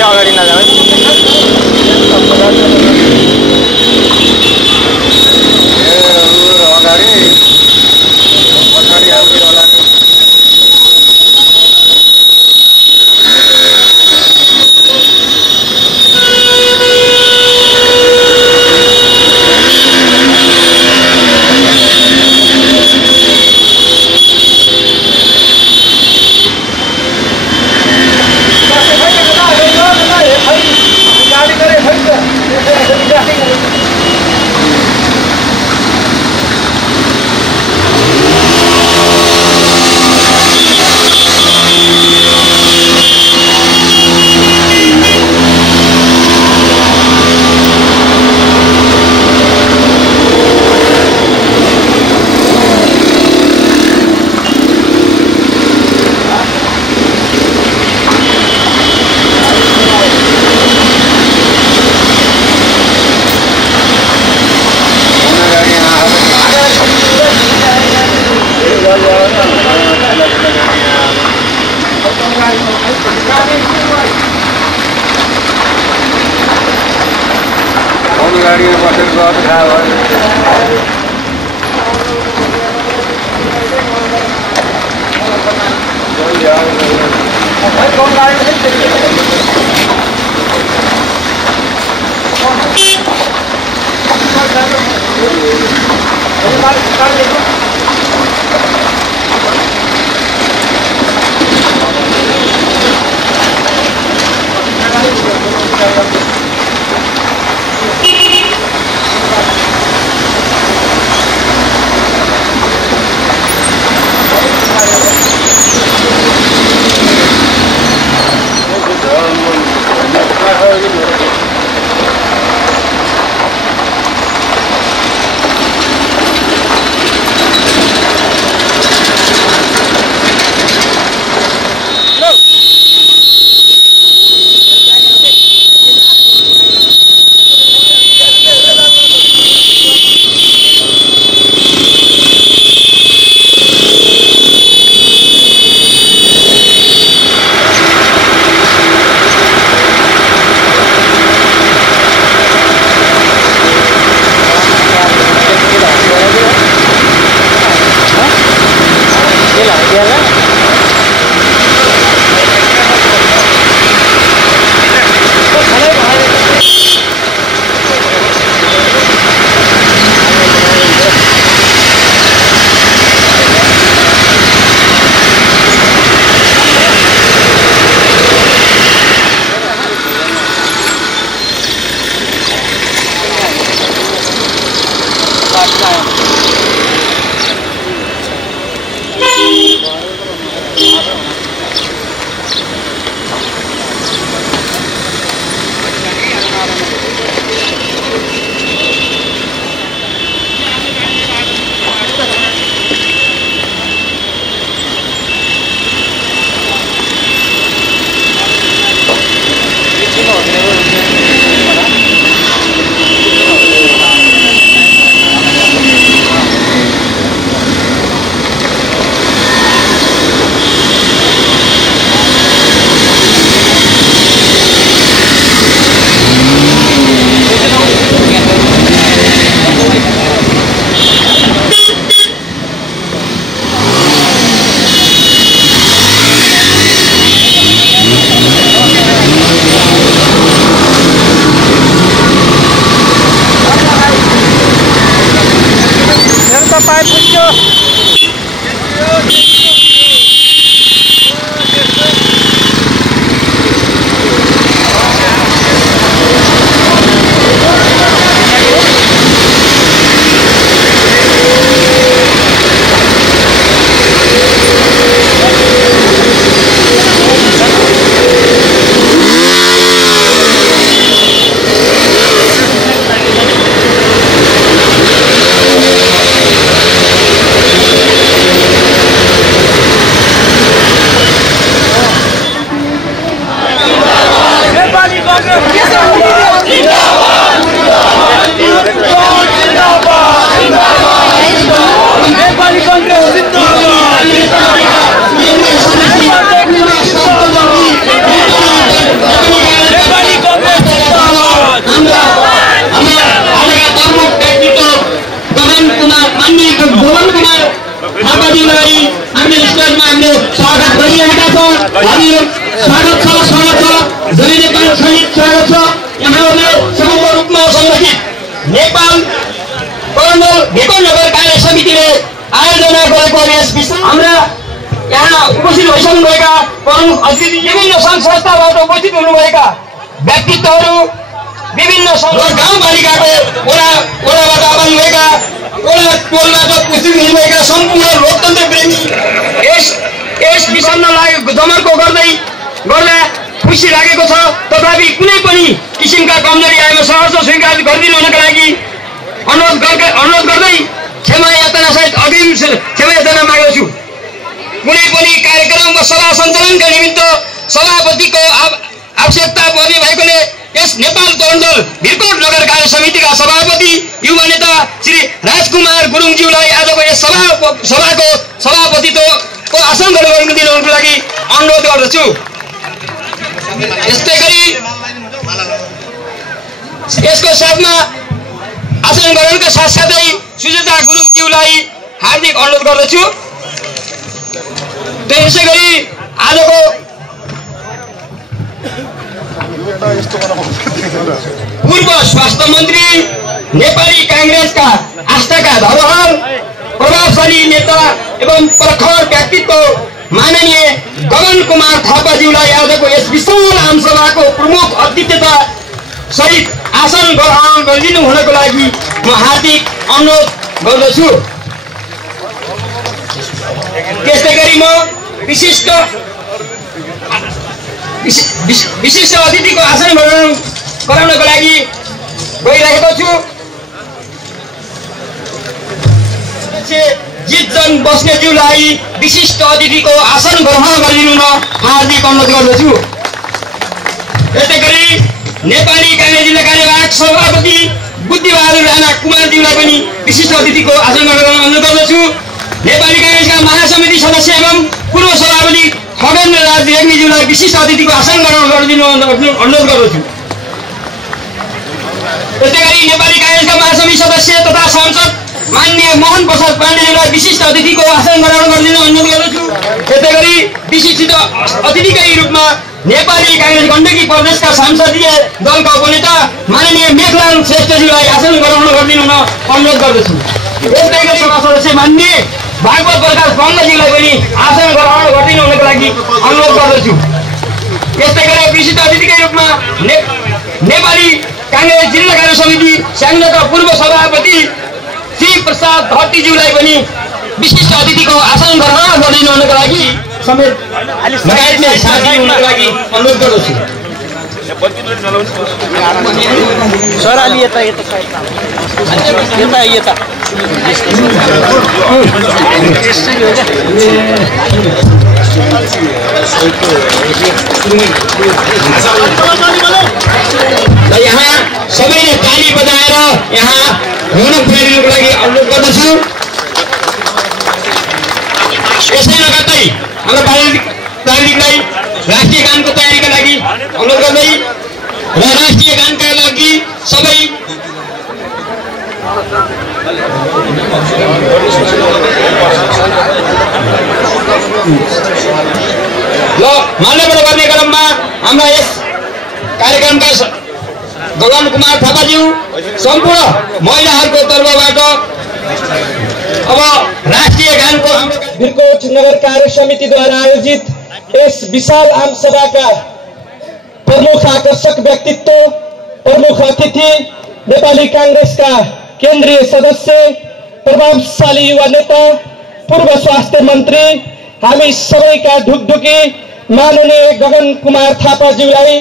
बेसी अगाडि नजाऊ गाड़ी में बसेर बहुत खराब है पाइप पुग्यो स्वागत छ जहिले नेपाल सहित स्वागत छ। यहाँहरूले समूह रूपमा संगठित नेपाल प्रबन्धन भेकनगर कार्य समितिले आयोजना गरेको यस हाम्रा यहाँ उपस्थित भइसक्नुभएका प्रमुख अतिथि विभिन्न सङ्घ संस्थाबाट उपस्थित हुनुभएका व्यक्तित्वहरू विभिन्न गाउँपालिकाको वडाबाट आउनुभएका वडा टोलबाट उपस्थित हुनुभएका सम्पूर्ण लोकतन्त्र प्रेमी यस विषमलाई जमर्को गर्दा खुसी लागेको छ। तथापि कुनै पनि किसिमका कमजोरी आएमा सहर्ष स्वीकार गरिदिनु हुनका लागि अनुरोध गर्दै क्षमा यातना सहित अग्रिम क्षमा यातना माग्दछु। कुनै पनि कार्यक्रम वा सभा सञ्चालनका निमित्त सभापतिको आवश्यकता पर्ने भएकोले यस नेपाल तरुण दल भिरकोट नगर कार्य समितिका सभापति युवा नेता श्री राजकुमार गुरुङज्यूलाई आजको यस सभाको सभापतित्वको आसन ग्रहण दिनुको लागि अनुरोध गर्दछु। यस्तै गरी यसको साथमा आसन ग्रहणका साथसाथै सुजाता गुरुङज्यूलाई हार्दिक अनुरोध गर्दछु। त्यसै गरी आजको पूर्व स्वास्थ्य मन्त्री नेपाली कांग्रेसका आस्थाका धरोहर प्रभावशाली नेता एवं प्रखर व्यक्तित्व माननीय गगन कुमार थापाज्यूलाई आजको यस विशाल आमसभाको प्रमुख अतिथिता सहित आसन ग्रहण गरिदिनु हुनको लागि म हार्दिक अनुरोध गर्दछु। त्यस्तै गरी म विशिष्ट अतिथिको आसन ग्रहण गराउनको लागि गइरहेको छु। जितजन बस्नेज्यूलाई विशिष्ट अतिथिको आसन ग्रहण गरिदिनु हार्दिक अनुरोध गर्दछु। यस्तै गरी नेपाली कांग्रेस जिल्ला कार्यवाहक सभापति बुद्धिबहादुर राणा कुमारज्यूलाई पनि विशिष्ट अतिथिको आसन ग्रहण गर्न अनुरोध गर्दछु। नेपाली कांग्रेसका महासमिति सदस्य एवं पूर्व सभापति खगेन्द्र राज रेग्मीज्यूलाई विशिष्ट अतिथिको आसन ग्रहण गरिदिनु अनुरोध गर्दछु। त्यस्तै गरी नेपाली कांग्रेसका महासमिति सदस्य तथा सांसद माननीय मोहन प्रसाद पाण्डेज्यूलाई विशिष्ट अतिथिको आसन ग्रहण गरिदिनु अनुरोध गर्दछु। त्यस्तै गरी विशिष्ट अतिथिकै रूपमा नेपाली कांग्रेस गण्डकी प्रदेशका संसदीय दलका उपनेता माननीय मेघलाल श्रेष्ठज्यूलाई आसन ग्रहण गरिदिनु अनुरोध गर्दछु। त्यस्तै गरी सभा सदस्य माननीय भागवत प्रकाश बन्धज्यूलाई पनि आसन ग्रहण गरिदिनु हुनको लागि अनुरोध गर्दछु। त्यस्तै गरी विशिष्ट अतिथिकै रूपमा नेपाली कांग्रेस जिल्ला कार्य समिति स्याङ्जाका पूर्व सभापति श्री प्रसाद भट्टीज्यूलाई पनि विशिष्ट अतिथिको आसन ग्रहण गरिदिनु हुनको लागि समेत लगायतले साथ दिनुको लागि अनुरोध गर्दछु। सराली यता यहाँ सबैले ताली बजाएर यहाँ रौनक पुर्याइदिनुको लागि अनुरोध गर्दछु। यसै लगत्तै हाम्रो प्राविधिकलाई राष्ट्रिय गानको तयारीका लागि अनुरोध गर्दै र राष्ट्रिय गानका लागि सबै माल्यार्पण गर्ने क्रममा हाम्रा यस कार्यक्रमका गगन कुमार थापाज्यू सम्पूर्ण महिलाहरूको तर्फबाट अब राष्ट्रिय गानको भिरकोट नगर कार्य समितिद्वारा आयोजित यस विशाल आमसभाका प्रमुख आकर्षक व्यक्तित्व, प्रमुख अतिथि, नेपाली कांग्रेसका केन्द्रीय सदस्य, प्रभावशाली युवा नेता, पूर्व स्वास्थ्य मन्त्री, हामी सबैका ढुकढुकी माननीय गगन कुमार थापाज्यूलाई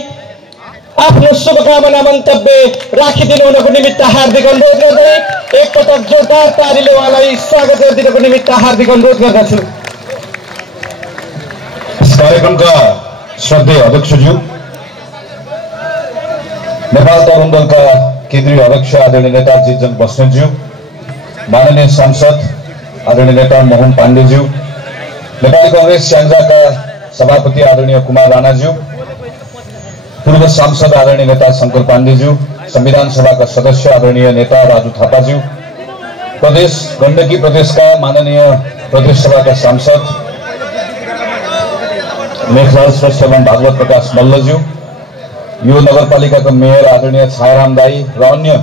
आफ्नो शुभकामना मन्तव्य राखिदिनु हुनको निमित्त हार्दिक अनुरोध गर्दै एकपटक जोरदार तालीले उहाँलाई स्वागत गरिदिनुको निमित्त हार्दिक अनुरोध गर्दछु। कार्यक्रमका श्रद्धेय अध्यक्षज्यू, नेपाल तरुण दलका केन्द्रीय अध्यक्ष आदरणीय नेता जितजन बस्नेतज्यू, माननीय सांसद आदरणीय नेता मोहन पाण्डेज्यू, नेपाली कांग्रेस स्याङ्जाका सभापति आदरणीय कुमार राणाज्यू, पूर्व सांसद आदरणीय नेता शंकर पाण्डेज्यू, संविधान सभाका सदस्य आदरणीय नेता राजू थापाज्यू, प्रदेश गण्डकी प्रदेशका माननीय प्रदेश सभाका सांसद मेघराज श्रेष्ठ एवं भागवत प्रकाश मल्लज्यू, यो नगरपालिकाको मेयर आदरणीय छायाराम दाई र अन्य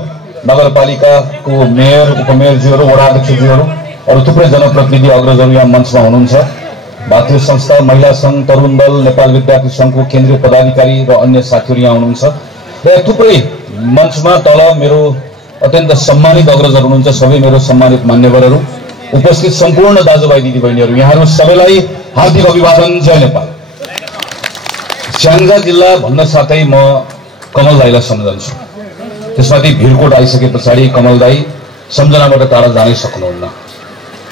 नगरपालिकाको मेयर, उपमेयरज्यूहरू, वडाध्यक्षज्यूहरू, अरू थुप्रै जनप्रतिनिधि अग्रजहरू यहाँ मञ्चमा हुनुहुन्छ। भारतीय संस्था, महिला सङ्घ, तरुण दल, नेपाल विद्यार्थी सङ्घको केन्द्रीय पदाधिकारी र अन्य साथीहरू यहाँ हुनुहुन्छ। र थुप्रै मञ्चमा तल मेरो अत्यन्त सम्मानित अग्रजहरू हुनुहुन्छ। सबै मेरो सम्मानित मान्यवरहरू, उपस्थित सम्पूर्ण दाजुभाइ दिदीबहिनीहरू, यहाँहरू सबैलाई हार्दिक अभिवादन। जय नेपाल। स्याङ्जा जिल्ला भन्न साथै म कमल दाईलाई सम्झन्छु। त्यसमाथि भिरकोट आइसके पछाडि कमल दाई सम्झनाबाट टाढा जानै सक्नुहुन्न।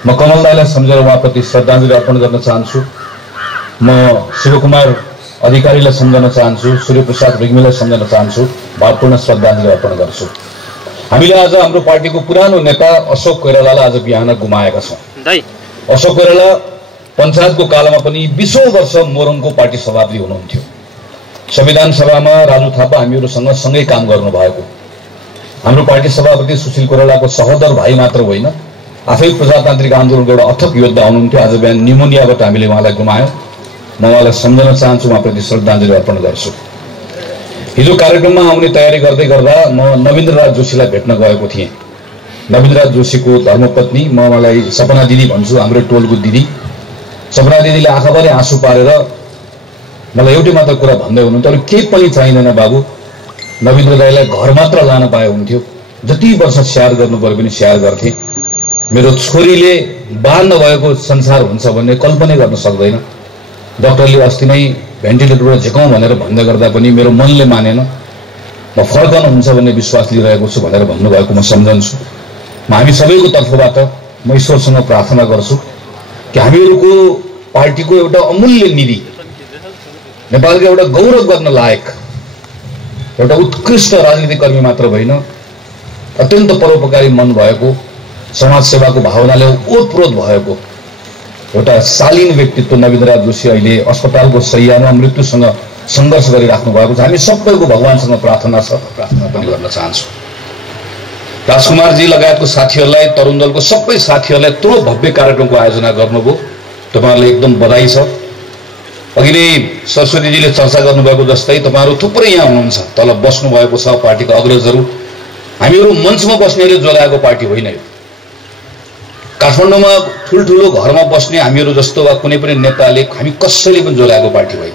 म कमल दाईलाई सम्झेर उहाँप्रति श्रद्धाञ्जली अर्पण गर्न चाहन्छु। म शिवकुमार अधिकारीलाई सम्झन चाहन्छु, सूर्यप्रसाद रिग्मीलाई सम्झन चाहन्छु, भावपूर्ण श्रद्धाञ्जली अर्पण गर्छु। हामीले आज हाम्रो पार्टीको पुरानो नेता अशोक कोइरालालाई आज बिहान गुमाएका छौँ। अशोक कोइराला पञ्चायतको कालमा पनि 20औं वर्ष मोरङको पार्टी सभापति हुनुहुन्थ्यो। संविधान सभामा राजु थापा हामीहरूसँग सँगै काम गर्नुभएको। हाम्रो पार्टी सभापति सुशील कोइरालाको सहोदर भाइ मात्र होइन, आफै प्रजातान्त्रिक आन्दोलनको एउटा अथक योद्धा हुनुहुन्थ्यो। आज बिहान निमोनियाबाट हामीले उहाँलाई गुमायौँ। म उहाँलाई सम्झन चाहन्छु, उहाँप्रति श्रद्धाञ्जली अर्पण गर्छु। हिजो कार्यक्रममा आउने तयारी गर्दै गर्दा म नवीन्द्रराज जोशीलाई भेट्न गएको थिएँ। नवीन्द्रराज जोशीको धर्मपत्नी, म उहाँलाई सपना दिदी भन्छु, हाम्रो टोलको दिदी। सपना दिदीले आँखाभरि आँसु पारेर मलाई एउटै मात्र कुरा भन्दै हुनुहुन्थ्यो, अरू केही पनि चाहिँदैन बाबु, नवीन्द्र दाईलाई घर मात्र लान पाए हुन्थ्यो। जति वर्ष स्याहार गर्नु पर्यो पनि स्याहार गर्थे। मेरो छोरीले बा नभएको संसार हुन्छ भन्ने कल्पनै गर्न सक्दैन। डाक्टरले अस्ति नै भेन्टिलेटरबाट झिकाउँ भनेर भन्दै गर्दा पनि मेरो मनले मानेन। म फर्कनुहुन्छ भन्ने विश्वास लिइरहेको छु भनेर भन्नुभएको म सम्झन्छु। हामी सबैको तर्फबाट म ईश्वरसँग प्रार्थना गर्छु कि हामीहरूको पार्टीको एउटा अमूल्य निधि, नेपालको एउटा गौरव गर्न लायक एउटा उत्कृष्ट राजनीतिक कर्मी मात्र होइन, अत्यन्त परोपकारी मन भएको, समाज सेवाको भावनाले ओतप्रोत भएको एउटा शालीन व्यक्तित्व नवीन्द्रराज जोशी अहिले अस्पतालको शय्यामा मृत्युसँग सङ्घर्ष गरिराख्नु भएको छ। हामी सबैको भगवानसँग प्रार्थना छ, प्रार्थना पनि गर्न चाहन्छु। राजकुमारजी लगायतको साथीहरूलाई, तरुण दलको सबै साथीहरूलाई यत्रो भव्य कार्यक्रमको आयोजना गर्नुभयो, तपाईँहरूलाई एकदम बधाई छ। अघि नै सरस्वतीजीले चर्चा गर्नुभएको जस्तै तपाईँहरू थुप्रै यहाँ हुनुहुन्छ, तल बस्नुभएको छ पार्टीको अग्रजहरू। हामीहरू मञ्चमा बस्नेले जोगाएको पार्टी होइन यो। काठमाडौँमा ठुल्ठुलो घरमा बस्ने हामीहरू जस्तो वा कुनै पनि नेताले हामी कसैले पनि जोगाएको पार्टी होइन।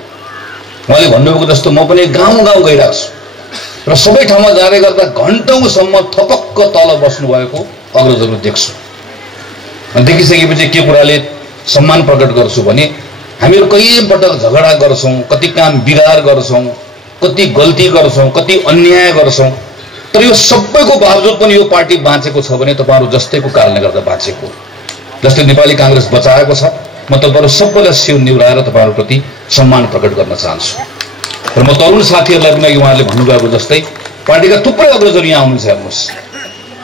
उहाँले भन्नुभएको जस्तो म पनि गाउँ गाउँ गइरहेको छु र सबै ठाउँमा जाँदै गर्दा घन्टौँसम्म थपक्क तल बस्नुभएको अग्रजहरू देख्छु। देखिसकेपछि के कुराले सम्मान प्रकट गर्छु भने हामीहरू कहीँ पटक झगडा गर्छौँ, कति काम बिगार गर्छौँ, कति गल्ती गर्छौँ, कति अन्याय गर्छौँ, तर यो सबैको बावजुद पनि यो पार्टी बाँचेको छ भने तपाईँहरू जस्तैको कारणले गर्दा बाँचेको। जस्तै नेपाली काङ्ग्रेस बचाएको छ, म तपाईँहरू सबैलाई शिर निहुराएर तपाईँहरूप्रति सम्मान प्रकट गर्न चाहन्छु। र म तरुण साथीहरूलाई पनि उहाँहरूले भन्नुभएको जस्तै पार्टीका थुप्रै अग्रजहरू यहाँ हुनुहुन्छ। हेर्नुहोस्,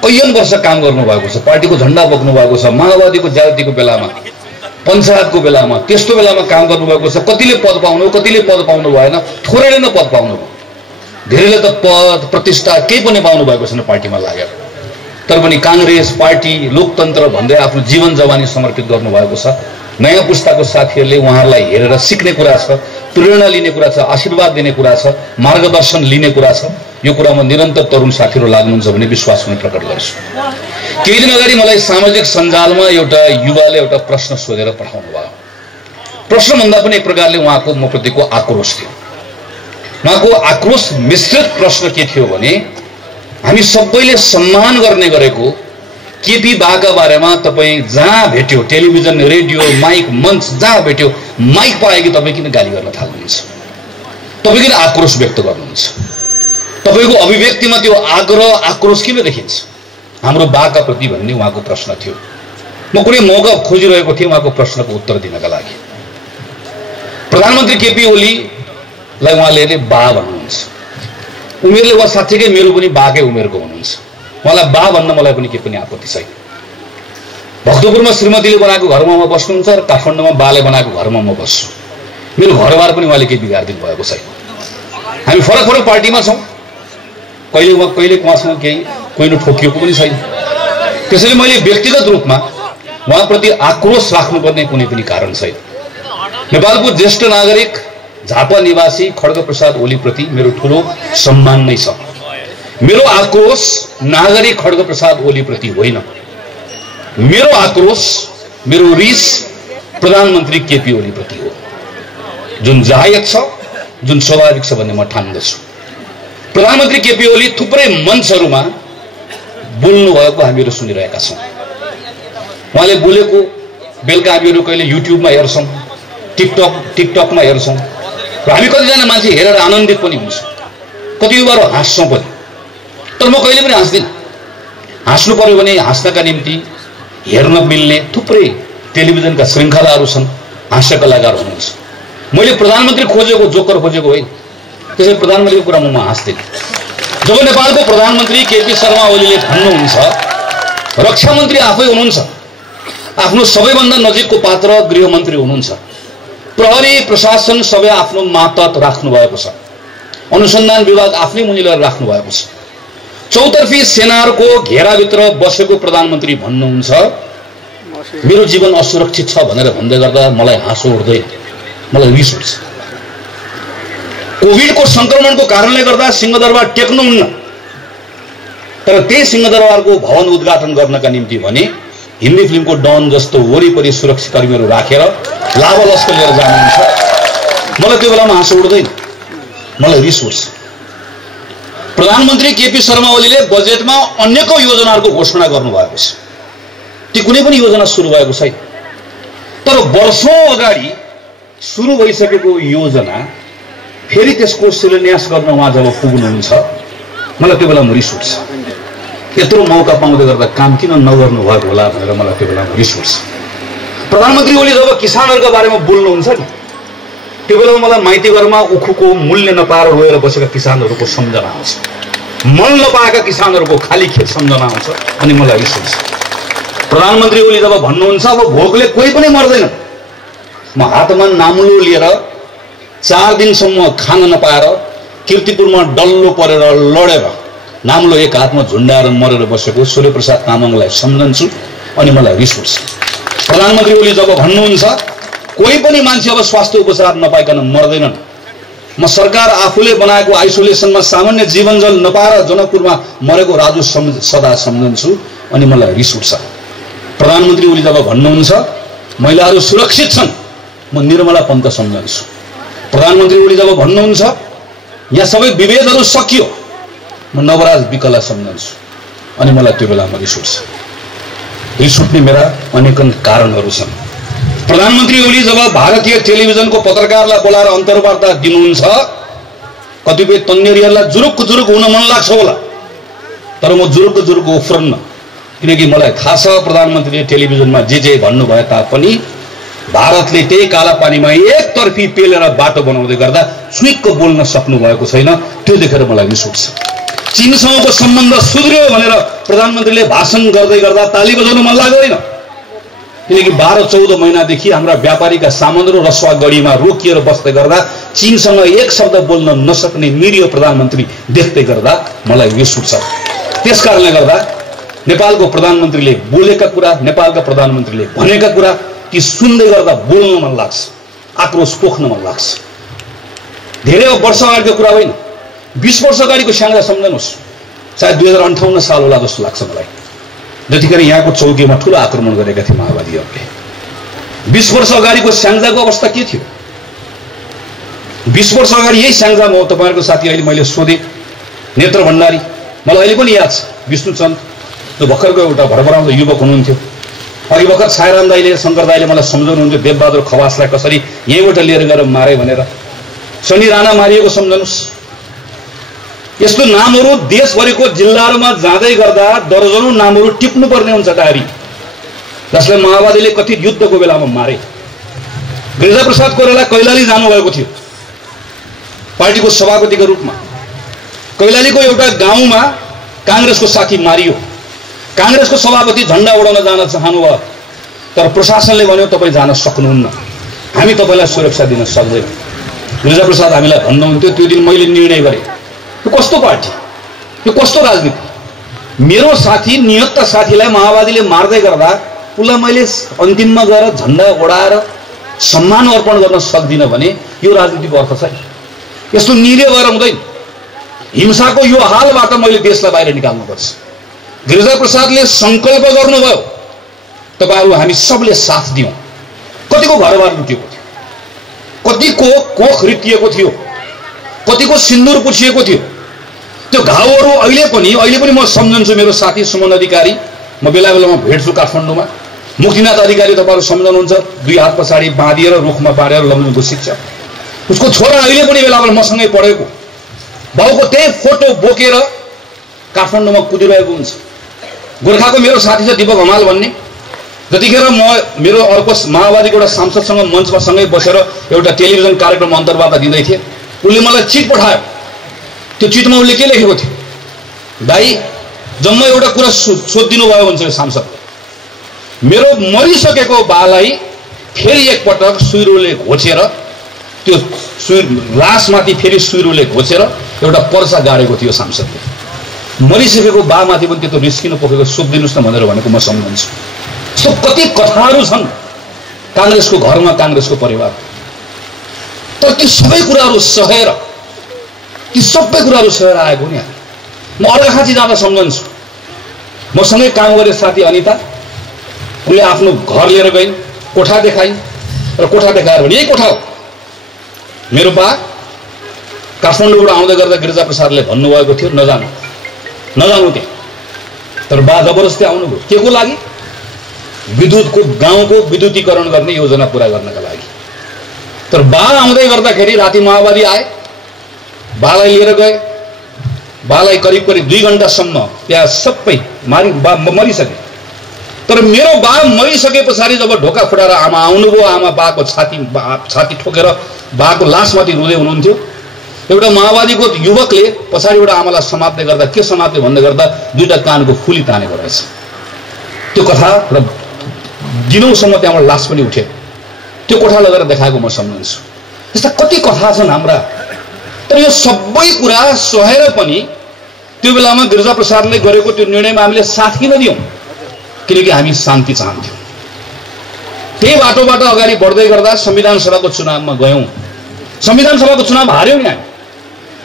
कैयन वर्ष काम गर्नुभएको छ, पार्टीको झन्डा बोक्नु भएको छ, माओवादीको ज्यादतीको बेलामा, पञ्चायतको बेलामा, त्यस्तो बेलामा काम गर्नुभएको छ। कतिले पद पाउनु, कतिले पद पाउनु भएन, थोरैले नै पद पाउनु भयो, धेरैले त पद प्रतिष्ठा केही पनि पाउनु भएको छैन पार्टीमा लागेर। तर पनि काङ्ग्रेस पार्टी लोकतन्त्र भन्दै आफ्नो जीवन जवानी समर्पित गर्नुभएको छ। नयाँ पुस्ताको साथीहरूले उहाँहरूलाई हेरेर सिक्ने कुरा छ, प्रेरणा लिने कुरा छ, आशीर्वाद दिने कुरा छ, मार्गदर्शन लिने कुरा छ। यो कुरामा निरन्तर तरुण साथीहरू लाग्नुहुन्छ भन्ने विश्वास पनि प्रकट गर्छु। केही दिन अगाडि मलाई सामाजिक सञ्जालमा एउटा युवाले एउटा प्रश्न सोधेर पठाउनु भयो। प्रश्न भन्दा पनि एक प्रकारले उहाँको म प्रतिको आक्रोश थियो। उहाँको आक्रोश मिश्रित प्रश्न के थियो भने हामी सबैले सम्मान गर्ने गरेको केपी बाका बारेमा तपाईँ जहाँ भेट्यो, टेलिभिजन, रेडियो, माइक, मञ्च जहाँ भेट्यो, माइक पाए कि तपाईँ किन गाली गर्न थाल्नुहुन्छ, तपाईँ किन आक्रोश व्यक्त गर्नुहुन्छ, तपाईँको अभिव्यक्तिमा त्यो आग्रह आक्रोश किन देखिन्छ हाम्रो बाकाप्रति भन्ने उहाँको प्रश्न थियो। म कुनै मौका खोजिरहेको थिएँ उहाँको प्रश्नको उत्तर दिनका लागि। प्रधानमन्त्री केपी ओलीलाई उहाँले बा भन्नुहुन्छ, उमेरले उहाँ साँच्चैकै मेरो पनि बाकै उमेरको हुनुहुन्छ। उहाँलाई बा भन्न मलाई पनि केही पनि आपत्ति छैन। भक्तपुरमा श्रीमतीले बनाएको घरमा म बस्नुहुन्छ र काठमाडौँमा बाले बनाएको घरमा म बस्छु। मेरो घरबार पनि उहाँले केही बिगारिदिनु भएको छैन। हामी फरक फरक पार्टीमा छौँ, कहिले उहाँसँग केही कोही ठोकिएको पनि छैन। त्यसैले मैले व्यक्तिगत रूपमा उहाँप्रति आक्रोश राख्नुपर्ने कुनै पनि कारण छैन। नेपालको ज्येष्ठ नागरिक झापा निवासी खड्गप्रसाद ओलीप्रति मेरो ठुलो सम्मान नै छ। मेरो आक्रोश नागरिक खड्गप्रसाद ओलीप्रति होइन। मेरो आक्रोश, मेरो रिस प्रधानमन्त्री केपी ओलीप्रति हो, जुन जायज छ, जुन स्वाभाविक छ भन्ने म ठान्दछु। प्रधानमन्त्री केपी ओली थुप्रै मञ्चहरूमा बोल्नु भएको हामीहरू सुनिरहेका छौँ। उहाँले बोलेको बेलुका हामीहरू कहिले युट्युबमा हेर्छौँ, टिकटकमा हेर्छौँ र हामी कतिजना मान्छे हेरेर आनन्दित पनि हुन्छौँ, कतिबार हाँस्छौँ पनि। तर म कहिले पनि हाँस्दिनँ। हाँस्नु पर्यो भने हाँस्नका निम्ति हेर्न मिल्ने थुप्रै टेलिभिजनका श्रृङ्खलाहरू छन्, हास्य कलाकार हुनुहुन्छ। मैले प्रधानमन्त्री खोजेको, जोकर खोजेको होइन। त्यसैले प्रधानमन्त्रीको कुरामा म हाँस्दिनँ। जब नेपालको प्रधानमन्त्री केपी शर्मा ओलीले भन्नुहुन्छ, रक्षा मन्त्री आफै हुनुहुन्छ, आफ्नो सबैभन्दा नजिकको पात्र गृहमन्त्री हुनुहुन्छ, प्रहरी प्रशासन सबै आफ्नो मातहत राख्नु भएको छ, अनुसन्धान विभाग आफ्नै मुनि लिएर राख्नु भएको छ, चौतर्फी सेनाहरूको घेराभित्र बसेको प्रधानमन्त्री भन्नुहुन्छ मेरो जीवन असुरक्षित छ भनेर भन्दै गर्दा मलाई हाँसो उठ्दैन, मलाई रिस उठ्छ। कोभिडको संक्रमणको कारणले गर्दा सिंहदरबार टेक्नुहुन्न, तर त्यही सिंहदरबारको भवन उद्घाटन गर्नका निम्ति भने हिन्दी फिल्मको डन जस्तो वरिपरि सुरक्षाकर्मीहरू राखेर लाभा लस्कर लिएर जानुहुन्छ। मलाई त्यो बेलामा हाँसो उठ्दैन, मलाई रिस उठ्छ। प्रधानमन्त्री केपी शर्मा ओलीले बजेटमा अनेकौं योजनाहरूको घोषणा गर्नुभएको छ। ती कुनै पनि योजना सुरु भएको छैन, तर वर्षौं अगाडि सुरु भइसकेको योजना फेरि त्यसको शिलान्यास गर्न उहाँ जब पुग्नुहुन्छ, मलाई त्यो बेलामा रिस उठ्छ। यत्रो मौका पाउँदै गर्दा काम किन नगर्नु भएको होला भनेर मलाई त्यो बेलामा रिस उठ्छ। प्रधानमन्त्री ओली जब किसानहरूको बारेमा बोल्नुहुन्छ नि, त्यो बेलामा मलाई माइती घरमा उखुको मूल्य नपाएर रोएर बसेका किसानहरूको सम्झना आउँछ, मल नपाएका किसानहरूको खाली खेत सम्झना आउँछ, अनि मलाई रिस उठ्छ। प्रधानमन्त्री ओली जब भन्नुहुन्छ अब भोकले कोही पनि मर्दैन, म हातमा नाम्लो लिएर 4 दिनसम्म खान नपाएर कीर्तिपुरमा डल्लो परेर लडेर नाम्लो एक हातमा झुन्डाएर मरेर बसेको सूर्यप्रसाद तामाङलाई सम्झन्छु, अनि मलाई रिस उठ्छ। प्रधानमन्त्री ओली जब भन्नुहुन्छ कोही पनि मान्छे अब स्वास्थ्य उपचार नपाइकन मर्दैनन्, म सरकार आफूले बनाएको आइसोलेसनमा सामान्य जीवनजल नपाएर जनकपुरमा मरेको राजु सदा सम्झन्छु, अनि मलाई रिस उठ्छ। प्रधानमन्त्री ओली जब भन्नुहुन्छ महिलाहरू सुरक्षित छन्, म निर्मला पन्त सम्झन्छु। प्रधानमन्त्री ओली जब भन्नुहुन्छ यहाँ सबै विभेदहरू सकियो, म नवराज विकला सम्झन्छु, अनि मलाई त्यो बेलामा रिस उठ्छ। रिस उठ्ने मेरा अनेकन कारणहरू छन्। प्रधानमन्त्री ओली जब भारतीय टेलिभिजनको पत्रकारलाई बोलाएर अन्तर्वार्ता दिनुहुन्छ, कतिपय तन्नेरीहरूलाई जुरुक हुन मन लाग्छ होला, तर म जुरुक उफ्रन्न, किनकि मलाई थाहा छ प्रधानमन्त्रीले टेलिभिजनमा जे भन्नुभए तापनि भारतले त्यही काला पानीमा एकतर्फी पेलेर बाटो बनाउँदै गर्दा चुइक्क बोल्न सक्नु भएको छैन। त्यो देखेर मलाई रिस उठ्छ। चीनसँगको सम्बन्ध सुध्रियो भनेर प्रधानमन्त्रीले भाषण गर्दै गर्दा ताली बजाउनु मन लाग्दैन, किनकि 12-14 महिनादेखि हाम्रा व्यापारीका सामानहरू रसुवागढीमा रोकिएर बस्दै गर्दा चीनसँग एक शब्द बोल्न नसक्ने निरीह प्रधानमन्त्री देख्दै गर्दा मलाई रिस उठ्छ। त्यसकारणले गर्दा नेपालको प्रधानमन्त्रीले बोलेका कुरा, नेपालका प्रधानमन्त्रीले भनेका कुरा ती सुन्दै गर्दा बोल्न मन लाग्छ, आक्रोश पोख्न मन लाग्छ। धेरै वर्ष अगाडिको कुरा होइन, 20 वर्ष अगाडिको स्याङ्जा सम्झनुहोस्, सायद 2058 साल होला जस्तो लाग्छ मलाई, जतिखेर यहाँको चौकीमा ठुलो आक्रमण गरेका थिए माओवादीहरूले। 20 वर्ष अगाडिको स्याङ्जाको अवस्था के थियो? 20 वर्ष अगाडि यही स्याङ्जामा हो तपाईँहरूको साथी अहिले मैले सोधेँ नेत्र भण्डारी, मलाई अहिले पनि याद छ, विष्णुचन्द जो भर्खरको एउटा भरभराउँदो युवक हुनुहुन्थ्यो, अघि भर्खर छायाराम दाईले, शङ्कर दाईले मलाई सम्झाउनुहुन्थ्यो देवबहादुर खवासलाई कसरी यहीँबाट लिएर गएर मारे भनेर। शनि राणा मारिएको सम्झनुहोस्। यस्तो नामहरू देशभरिको जिल्लाहरूमा जाँदै गर्दा दर्जनौं नामहरू टिप्नु पर्ने हुन्छ डायरी, जसलाई माओवादीले कथित युद्धको बेलामा मारे। गिरिजाप्रसाद कोइराला कैलाली जानुभएको थियो पार्टीको सभापतिको रूपमा। कैलालीको एउटा गाउँमा काङ्ग्रेसको साथी मारियो, काङ्ग्रेसको सभापति झण्डा उडाउन जान चाहनुभयो, तर प्रशासनले भन्यो तपाईँ जान सक्नुहुन्न, हामी तपाईँलाई सुरक्षा दिन सक्दैनौँ। गिरिजाप्रसाद हामीलाई भन्नुहुन्थ्यो त्यो दिन मैले निर्णय गरेँ, यो कस्तो पार्टी, यो कस्तो राजनीति? मेरो साथी निहत्ता साथीलाई माओवादीले मार्दै गर्दा उसलाई मैले अन्तिममा गएर झण्डा ओडाएर सम्मान अर्पण गर्न सक्दिन भने यो राजनीतिको अर्थ छैन। यस्तो निरीह भएर हुँदैन। हिंसाको यो हालबाट मैले देशलाई बाहिर निकाल्नुपर्छ। गिरिजाप्रसादले सङ्कल्प गर्नुभयो, तपाईहरु हामी सबले साथ दियौं। कतिको घरबार लुटिएको थियो, कतिको कोख रितिएको थियो, कतिको सिन्दूर पुछिएको थियो। त्यो घाउहरू अहिले पनि म सम्झन्छु। मेरो साथी सुमन अधिकारी म बेला बेलामा भेट्छु काठमाडौँमा। मुक्तिनाथ अधिकारी तपाईहरु सम्झनुहुन्छ, 2 हात पछाडि बाँधिएर रुखमा बाँधेर लम्बुको शिक्षा। उसको छोरा अहिले पनि बेला बेला मसँगै पढेको, बाउको त्यही फोटो बोकेर काठमाडौँमा कुदिरहेको हुन्छ। गोर्खाको मेरो साथी छ दीपक हमाल भन्ने, जतिखेर म मेरो अर्को माओवादीको एउटा सांसदसँग मञ्चमा सँगै बसेर एउटा टेलिभिजन कार्यक्रम अन्तर्वार्ता दिँदै थिए, उसले मलाई चिट पठायो। त्यो चिटमा उसले के लेखेको थियो, दाइ जम्मा एउटा कुरा सोधिदिनु भयो भन्छ सांसद, मेरो मरिसकेको बालाई फेरि एकपटक सुइरोले घोचेर, त्यो लासमाथि फेरि सुइरोले घोचेर एउटा पर्चा गाडेको थियो सांसदले। मरिसकेको बामाथि पनि त्यो रिस्किनु पकेको सोधिदिनुस् न भनेर भनेको म सम्झन्छु। यस्तो कति कथाहरू छन् काङ्ग्रेसको घरमा, काङ्ग्रेसको परिवार। तर ती सबै कुराहरू सहेर आएको नि। म अर्घाखाँची जाँदा सम्झन्छु, मसँगै काम गरे साथी अनिता, उसले आफ्नो घर लिएर गइन्, कोठा देखाइन् र कोठा देखाएर भने यही कोठा हो। मेरो बा काठमाडौँबाट आउँदै गर्दा गिरिजाप्रसादले भन्नुभएको थियो नजानु त्यहाँ। तर बा जबरजस्ती आउनुभयो, के को लागि? विद्युतको गाउँको विद्युतीकरण गर्ने योजना पूरा गर्नका लागि। तर बा आउँदै गर्दाखेरि राति माओवादी आए, बालाई लिएर गए। बालाई करिब 2 घण्टासम्म त्यहाँ सबै मरिसके। तर मेरो बा मरिसके पछाडि जब ढोका फुटाएर आमा आउनुभयो, आमा बाको छाती ठोकेर बाको लासमाथि रुँदै हुनुहुन्थ्यो। एउटा माओवादीको युवकले पछाडिबाट आमालाई समात्दै गर्दा के समात्दै भन्दै गर्दा 2टा कानको फुली तानेको रहेछ। त्यो कथा र दिनौसम्म त्यहाँबाट लास पनि उठ्यो। त्यो कोठा लगेर देखाएको म सम्झन्छु। यस्ता कति कथा छन् हाम्रा। तर यो सबै कुरा सहेर पनि त्यो बेलामा गिरिजाप्रसादले गरेको त्यो निर्णयमा हामीले साथ किन दियौं? किनकि हामी शान्ति चाहन्थ्यौं। त्यही बाटोबाट अगाडि बढ्दै गर्दा संविधान सभाको चुनावमा गयौं। संविधान सभाको चुनाव हार्यौं नि हामी।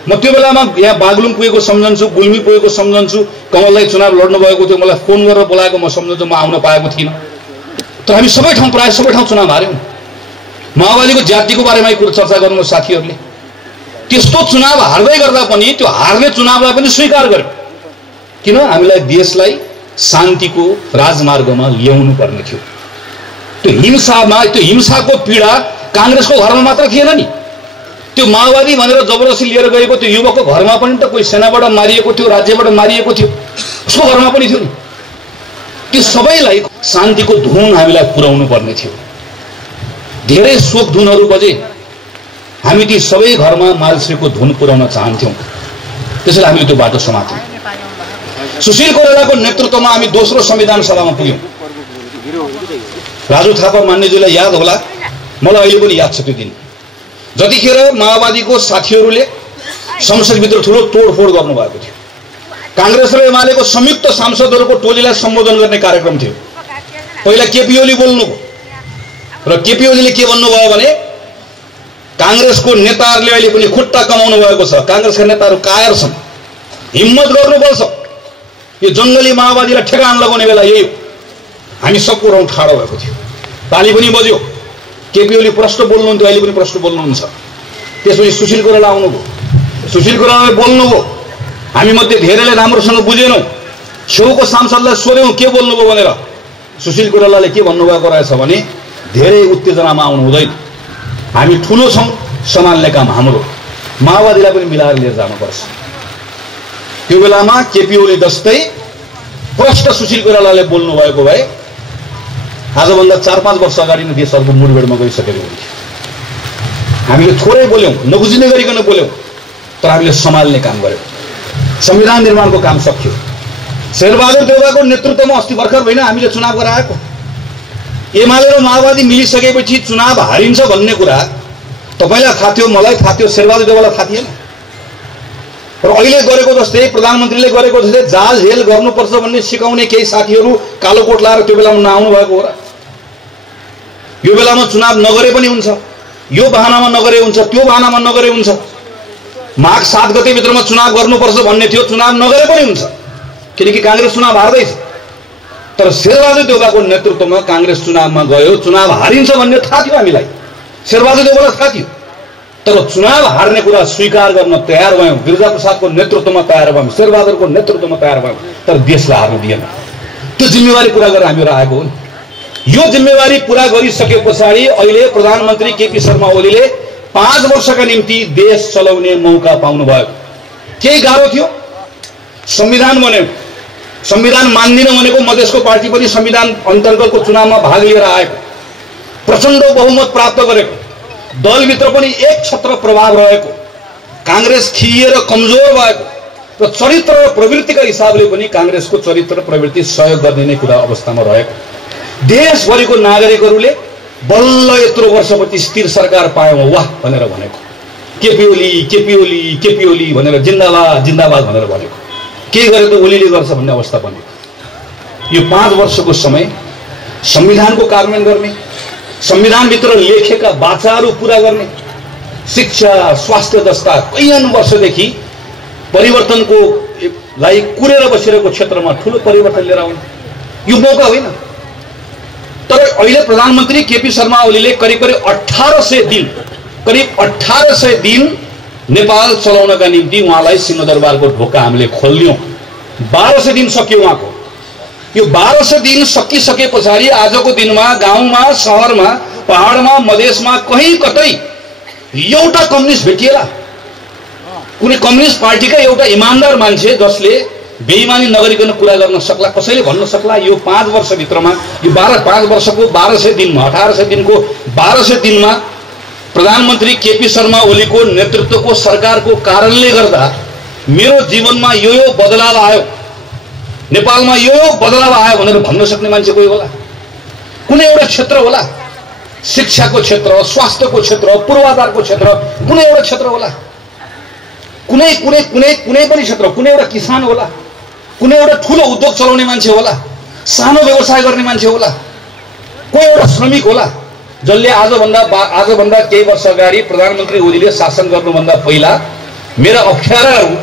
म त्यो बेलामा यहाँ बागलुङ पुगेको सम्झन्छु, गुल्मी पुगेको सम्झन्छु। कमललाई चुनाव लड्नु भएको थियो, मलाई फोन गरेर बोलाएको म सम्झन्छु। म आउन पाएको थिइनँ। तर हामी प्राय सबै ठाउँ चुनाव हार्यौं। माओवादीको जातिको बारेमा कुरा चर्चा गर्नु साथीहरूले। त्यस्तो चुनाव हार्दै गर्दा पनि त्यो हार्ने चुनावलाई पनि स्वीकार गर्यो। किन? हामीलाई देशलाई शान्तिको राजमार्गमा ल्याउनु पर्ने थियो। त्यो हिंसाको पीडा काङ्ग्रेसको घरमा मात्र थिएन नि। त्यो माओवादी भनेर जबरजस्ती लिएर गएको त्यो युवकको घरमा पनि त कोही सेनाबाट मारिएको थियो, राज्यबाट मारिएको थियो, उसको घरमा पनि थियो नि। त्यो सबैलाई शान्तिको धुन हामीलाई पुर्याउनु पर्ने थियो। धेरै शोक धुनहरू बजे। हामी ती सबै घरमा मालश्रीको धुन पुर्याउन चाहन्थ्यौं। त्यसैले हामीले त्यो बाटो समात्यौं। सुशील कोइरालाको नेतृत्वमा हामी दोस्रो संविधान सभामा पुग्यौं। राजु थापा मान्यजीलाई याद होला, मलाई अहिले पनि याद छ त्यो दिन। जतिखेर माओवादीको साथीहरूले संसदभित्र ठुलो तोडफोड गर्नुभएको थियो। काङ्ग्रेस र एमालेको संयुक्त सांसदहरूको टोलीलाई सम्बोधन गर्ने कार्यक्रम थियो। पहिला केपी ओली बोल्नुभयो र केपी ओलीले के भन्नुभयो भने काङ्ग्रेसको नेताहरूले अहिले पनि खुट्टा कमाउनु भएको छ। काङ्ग्रेसका नेताहरू कायर छन्, हिम्मत गर्नुपर्छ। यो जङ्गली माओवादीलाई ठेगान लगाउने बेला यही हो। हामी सबको रौँ ठाडो भएको थियो। ताली पनि बज्यो। केपी ओली प्रश्न बोल्नुहुन्थ्यो, अहिले पनि प्रश्न बोल्नुहुन्छ। त्यसपछि सुशील कोइराला आउनुभयो। सुशील कोइरालाले बोल्नुभयो। हामी मध्ये धेरैले राम्रोसँग बुझेनौँ। छेउको सांसदलाई सोध्यौँ के बोल्नुभयो भनेर। सुशील कोइरालाले के भन्नुभएको रहेछ भने धेरै उत्तेजनामा आउनु हुँदैन, हामी ठुलो छौँ, सम्हाल्ने काम हाम्रो, माओवादीलाई पनि मिलाएर लिएर जानुपर्छ। त्यो बेलामा केपी ओली जस्तै प्रष्ट सुशील कोइरालाले बोल्नु भएको भए आजभन्दा 4-5 वर्ष अगाडि नै देशहरूको मुडभेडमा गइसकेको हुन्थ्यो। हामीले थोरै बोल्यौँ, नबुझिने गरिकन बोल्यौँ, तर हामीले सम्हाल्ने काम गर्यौँ। संविधान निर्माणको काम सकियो। शेरबहादुर देउवाको नेतृत्वमा अस्ति भर्खर होइन हामीले चुनाव गराएको। एमाले र माओवादी मिलिसकेपछि चुनाव हारिन्छ भन्ने कुरा तपाईलाई थाहा थियो, मलाई थाहा थियो, शेरबहादुर देउवालाई थाहा थिएन। र अहिले गरेको जस्तै प्रधानमन्त्रीले गरेको जस्तै जाल झेल गर्नुपर्छ भन्ने सिकाउने केही साथीहरू कालो कोट लाएर त्यो बेलामा नआउनु भएको हो र। यो बेलामा चुनाव नगरे पनि हुन्छ, यो बहानामा नगरे हुन्छ, त्यो बहानामा नगरे हुन्छ। माघ 7 गते भित्रमा चुनाव गर्नुपर्छ भन्ने थियो, चुनाव नगरे पनि हुन्छ, किनकि कांग्रेस चुनाव हार्दैछ। तर शेरबहादुर देउवाको नेतृत्वमा कांग्रेस चुनावमा गयो, चुनाव हारिन्छ भन्ने थाहा थियो हामीलाई, शेरबहादुर देउवालाई थाहा थियो। तर चुनाव हार्ने कुरा स्वीकार गर्न तयार भयौँ, गिरिजाप्रसादको नेतृत्वमा तयार भयौँ, शेरबहादुरको नेतृत्वमा तयार भयौँ, तर देशलाई हार्नु दिएन। त्यो जिम्मेवारी पूरा गरेर हामीहरू आएको हो। यो जिम्मेवारी पूरा गरिसके पछाडि अहिले प्रधानमन्त्री केपी शर्मा ओलीले 5 वर्षका निम्ति देश चलाउने मौका पाउनु भयो। केही गाह्रो थियो, संविधान बन्यो, संविधान मान्दिन भनेको मधेसको पार्टी पनि संविधान अन्तर्गतको चुनावमा भाग लिएर आएको, प्रचण्ड बहुमत प्राप्त गरेको, दलभित्र पनि एक छत्र प्रभाव रहेको, कांग्रेस खिएर कमजोर भएको र चरित्र र प्रवृत्तिका हिसाबले पनि कांग्रेसको चरित्र र प्रवृत्ति सहयोग गर्ने नै कुरा अवस्थामा रहेको, देशभरिको नागरिकहरूले बल्ल यत्रो वर्षपछि स्थिर सरकार पायौँ वाह भनेर भनेको, केपी ओली केपी ओली केपी ओली भनेर जिन्दाबाद जिन्दाबाद भनेर भनेको, के गरे त ओलीले गर्छ भन्ने अवस्था बनेको। यो 5 वर्षको समय संविधानको कार्यान्वयन गर्ने, संविधानभित्र लेखेका वाचाहरू पूरा गर्ने, शिक्षा स्वास्थ्य जस्ता कैयन वर्षदेखि परिवर्तनको लागि कुरेर बसिरहेको क्षेत्रमा ठूलो परिवर्तन लिएर आउने यो मौका होइन। तर अहिले प्रधानमन्त्री केपी शर्मा ओलीले करिब 1800 दिन नेपाल चलाउनका निम्ति उहाँलाई सिंहदरबारको ढोका हामीले खोल्यौं। 1200 दिन सक्यो उहाँको। यो 1200 दिन सकिसके पछाडि आजको दिनमा गाउँमा, शहरमा, पहाडमा, मधेसमा कहीँ कतै एउटा कम्युनिस्ट भेटिएला, कुनै कम्युनिस्ट पार्टीका एउटा इमानदार मान्छे जसले बेइमानी नगरिकन कुरा गर्न सक्ला, कसैले भन्न सक्ला यो 5 वर्षभित्रमा, यो 5 वर्षको 1200 दिनमा, 1800 दिनको 1200 दिनमा प्रधानमन्त्री केपी शर्मा ओलीको नेतृत्वको सरकारको कारणले गर्दा मेरो जीवनमा यो बदलाव आयो, नेपालमा यो बदलाव आयो भनेर भन्न सक्ने मान्छे कोही होला? कुनै एउटा क्षेत्र होला, शिक्षाको क्षेत्र, स्वास्थ्यको क्षेत्र, पूर्वाधारको क्षेत्र, कुनै एउटा क्षेत्र होला, कुनै कुनै कुनै कुनै पनि क्षेत्र, कुनै एउटा किसान होला, कुनै एउटा ठूलो उद्योग चलाउने मान्छे होला, सानो व्यवसाय गर्ने मान्छे होला, कोही एउटा श्रमिक होला जसले आजभन्दा केही वर्ष अगाडि प्रधानमन्त्री ओलीले शासन गर्नुभन्दा पहिला मेरा अप्ठ्याराहरू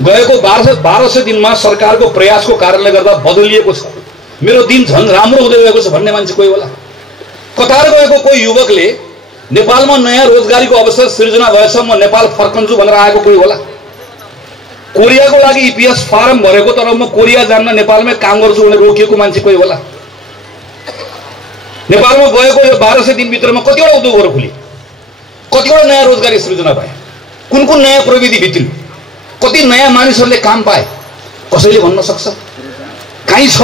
गएको 1200 दिनमा सरकारको प्रयासको कारणले गर्दा बदलिएको छ, मेरो दिन झन् राम्रो हुँदै गएको छ भन्ने मान्छे कोही होला? कतार गएको कोही युवकले नेपालमा नयाँ रोजगारीको अवसर सृजना भएछ म नेपाल फर्कन्छु भनेर आएको कोही होला? कोरियाको लागि ईपीएस फारम भरेको तर म कोरिया जान्न नेपालमै काम गर्छु भनेर रोकिएको मान्छे कोही होला? नेपालमा गएको यो 1200 दिनभित्रमा कतिवटा उद्योगहरू खुले, कतिवटा नयाँ रोजगारी सृजना भए, कुन कुन नयाँ प्रविधि भित्रियो, कति नयाँ मानिसहरूले काम पाए, कसैले भन्न सक्छ? कहीँ छ,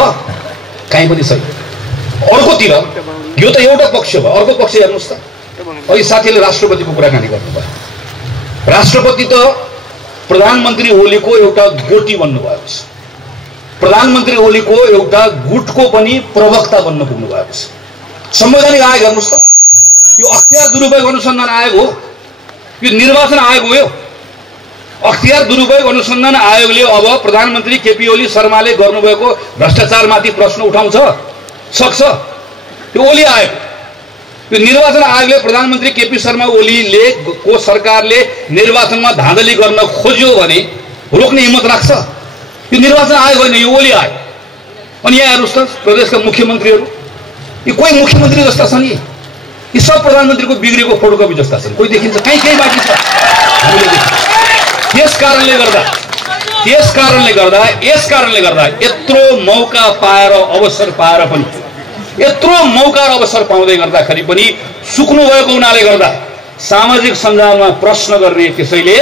कहीँ पनि छैन। अर्कोतिर यो त एउटा पक्ष भयो, अर्को पक्ष हेर्नुहोस् त, अघि साथीले राष्ट्रपतिको कुराकानी गर्नुभयो। राष्ट्रपति त प्रधानमन्त्री ओलीको एउटा गोटी बन्नुभएको छ, प्रधानमन्त्री ओलीको एउटा गुटको पनि प्रवक्ता बन्न पुग्नु भएको छ। संवैधानिक आयोग हेर्नुहोस् त, यो अख्तियार दुरुपयोग अनुसन्धान आयोग हो, यो निर्वाचन आयोग हो। यो अख्तियार दुरुपयोग अनुसन्धान आयोगले अब प्रधानमन्त्री केपी ओली शर्माले गर्नुभएको भ्रष्टाचारमाथि प्रश्न उठाउँछ सक्छ? यो ओली आयोग, यो निर्वाचन आयोगले प्रधानमन्त्री केपी शर्मा ओलीले को सरकारले निर्वाचनमा धाँधली गर्न खोज्यो भने रोक्ने हिम्मत राख्छ? यो निर्वाचन आयोग होइन, यो ओली आयोग। अनि यहाँ हेर्नुहोस् त प्रदेशका मुख्यमन्त्रीहरू, यो कोही मुख्यमन्त्री जस्ता छन्, यी सब प्रधानमन्त्रीको बिग्रेको फोटोकपी जस्ता छन्, कोही देखिन्छ, कहीँ बाँकी छ हामीले देखिन्छ। यस कारणले गर्दा यत्रो मौका पाएर अवसर पाएर पनि, यत्रो मौका र अवसर पाउँदै गर्दाखेरि पनि सुक्नु भएको हुनाले गर्दा सामाजिक सञ्जालमा प्रश्न गर्ने त्यसैले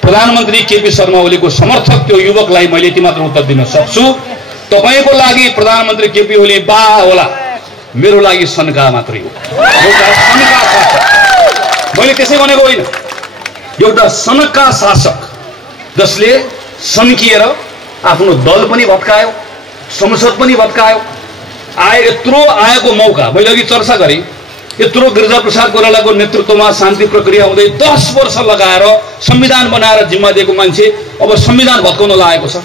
प्रधानमन्त्री केपी शर्मा ओलीको समर्थक त्यो युवकलाई मैले यति मात्र उत्तर दिन सक्छु, तपाईको लागि प्रधानमन्त्री केपी ओली बा होला, मेरो लागि सनका मात्रै हो। एउटा सनका शासक, मैले त्यसै भनेको होइन, एउटा सनका शासक जसले सन्किएर आफ्नो दल पनि भत्कायो, संसद पनि भत्कायो, यत्रो आएको मौका मैले अघि चर्चा गरेँ, यत्रो गिरिजाप्रसाद कोइरालाको नेतृत्वमा शान्ति प्रक्रिया हुँदै 10 वर्ष लगाएर संविधान बनाएर जिम्मा दिएको मान्छे अब संविधान भत्काउन लागेको छ।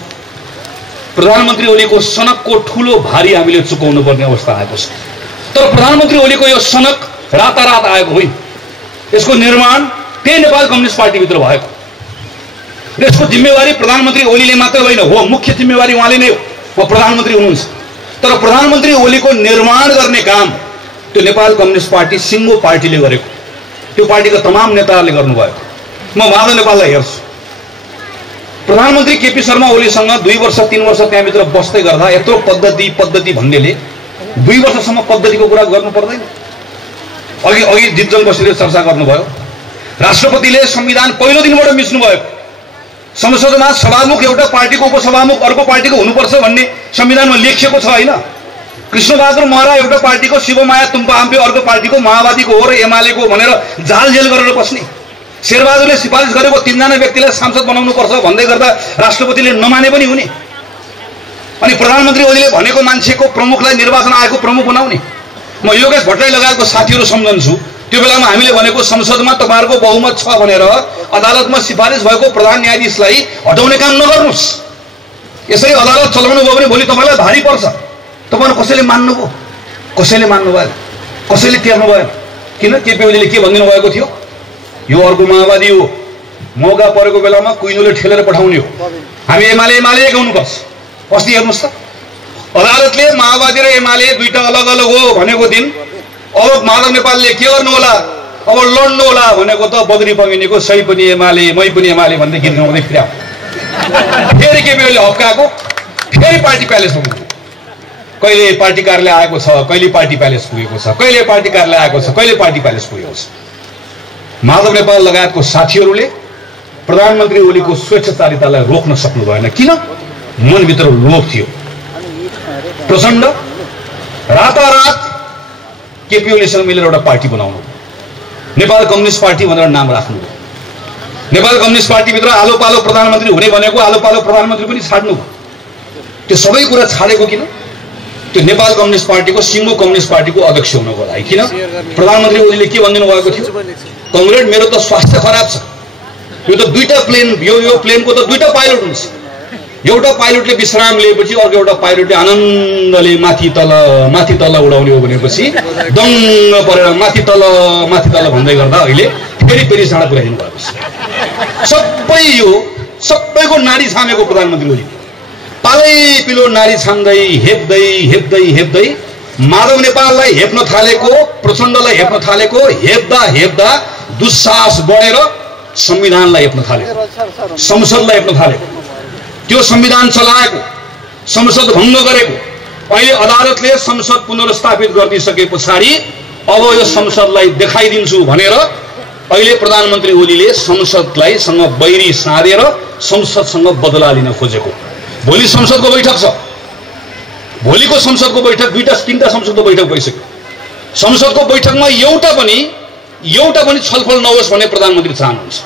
प्रधानमन्त्री ओलीको सनकको ठूलो भारी हामीले चुकाउनु पर्ने अवस्था आएको छ। तर प्रधानमन्त्री ओलीको यो सनक रातारात आएको होइन। यसको निर्माण त्यही नेपाल कम्युनिस्ट पार्टीभित्र भएको र यसको जिम्मेवारी प्रधानमन्त्री ओलीले मात्र होइन, हो मुख्य जिम्मेवारी उहाँले नै हो, उहाँ प्रधानमन्त्री हुनुहुन्छ। तर प्रधानमन्त्री ओलीको निर्माण गर्ने काम त्यो नेपाल कम्युनिस्ट पार्टी सिङ्गो पार्टीले गरेको, त्यो पार्टीका तमाम नेताहरूले गर्नुभएको। म माधव नेपाललाई हेर्छु, प्रधानमन्त्री केपी शर्मा ओलीसँग 2 वर्ष 3 वर्ष त्यहाँभित्र बस्दै गर्दा यत्रो पद्धति भन्नेले 2 वर्षसम्म पद्धतिको कुरा गर्नु पर्दैन। अघि जितजन बस्नेले चर्चा गर्नुभयो, राष्ट्रपतिले संविधान पहिलो दिनबाट मिच्नुभयो। संसदमा सभामुख एउटा पार्टीको उपसभामुख अर्को पार्टीको हुनुपर्छ भन्ने संविधानमा लेखिएको छ होइन। कृष्णबहादुर महरा एउटा पार्टीको, शिवमाया तुम्पा आम्पे अर्को पार्टीको, माओवादीको हो र एमालेको भनेर जालजेल गरेर बस्ने। शेरबहादुरले सिफारिस गरेको 3 जना व्यक्तिलाई सांसद बनाउनुपर्छ भन्दै गर्दा राष्ट्रपतिले नमाने पनि हुने। अनि प्रधानमन्त्री ओलीले भनेको मान्छेको प्रमुखलाई निर्वाचन आयोगको प्रमुख बनाउने। म योगेश भट्टराई लगायतको साथीहरू सम्झन्छु, त्यो बेलामा हामीले भनेको संसदमा तपाईँहरूको बहुमत छ भनेर अदालतमा सिफारिस भएको प्रधान न्यायाधीशलाई हटाउने काम नगर्नुहोस्। यसरी अदालत चलाउनु भयो भने भोलि तपाईँलाई भारी पर्छ। तपाईँहरू कसैले मान्नुभयो? कसैले मान्नु भएन, कसैले तिर्नु भएन। किन? केपी ओलीले के भनिदिनु भएको थियो? यो अर्को माओवादी हो, मौका परेको बेलामा कुइनोले ठेलेर पठाउने हो, हामी एमाले गाउनुपर्छ। अस्ति हेर्नुहोस् त, अदालतले माओवादी र एमाले दुईटा अलग अलग हो भनेको दिन अब माधव नेपालले के गर्नु होला, अब लड्नु होला भनेको त बद्री पगिनेको सही पनि एमाले मै पनि एमाले भन्दै गीत गाउँदै फिर्या। फेरि केपी ओलीले हप्काएको, फेरि पार्टी प्यालेस पुग्यो। कहिले पार्टी कार्यालय आएको छ, कहिले पार्टी प्यालेस पुगेको छ, कहिले पार्टी कार्यालय आएको छ, कहिले पार्टी प्यालेस पुगेको छ। माधव नेपाल लगायतको साथीहरूले प्रधानमन्त्री ओलीको स्वेच्छाचारितालाई रोक्न सक्नु भएन। किन? मनभित्र लोभ थियो प्रचण्ड। रातारात केपी ओलीसँग मिलेर एउटा पार्टी बनाउनु, नेपाल कम्युनिस्ट पार्टी भनेर नाम राख्नु। नेपाल कम्युनिस्ट पार्टीभित्र आलो पालो प्रधानमन्त्री हुने भनेको आलो पालो प्रधानमन्त्री पनि छाड्नु। त्यो सबै कुरा छाडेको किन? त्यो नेपाल कम्युनिस्ट पार्टीको सिङ्गो कम्युनिस्ट पार्टीको अध्यक्ष हुनको लागि। किन? प्रधानमन्त्री ओलीले के भनिदिनु भएको थियो? कमरेड, मेरो त स्वास्थ्य खराब छ, यो त दुईटा प्लेन, यो प्लेनको त दुईटा पाइलट हुन्छ। एउटा पाइलटले विश्राम लिएपछि अर्को एउटा पाइलटले आनन्दले माथि तल उडाउने हो भनेपछि दङ्ग परेर माथि तल भन्दै गर्दा अहिले फेरि साँडा पुर्याइदिनु भएको छ। सबैको नाडी छामेको प्रधानमन्त्री ओली पालै पिलो नाडी छाम्दै हेप्दै माधव नेपाललाई हेप्न थालेको, प्रचण्डलाई हेप्न थालेको, हेप्दा दुस्साहस बढेर संविधानलाई हेप्न थालेको, संसदलाई हेप्न थालेको, त्यो संविधान चलाएको, संसद भङ्ग गरेको। अहिले अदालतले संसद पुनर्स्थापित गरिदिसके पछाडि अब यो संसदलाई देखाइदिन्छु भनेर अहिले प्रधानमन्त्री ओलीले संसदलाई सँग बैरी साधेर संसदसँग बदला लिन खोजेको। भोलि संसदको बैठक छ, भोलिको संसदको बैठक 2-3टा संसदको बैठक भइसक्यो। संसदको बैठकमा एउटा पनि छलफल नहोस् भन्ने प्रधानमन्त्री चाहनुहुन्छ,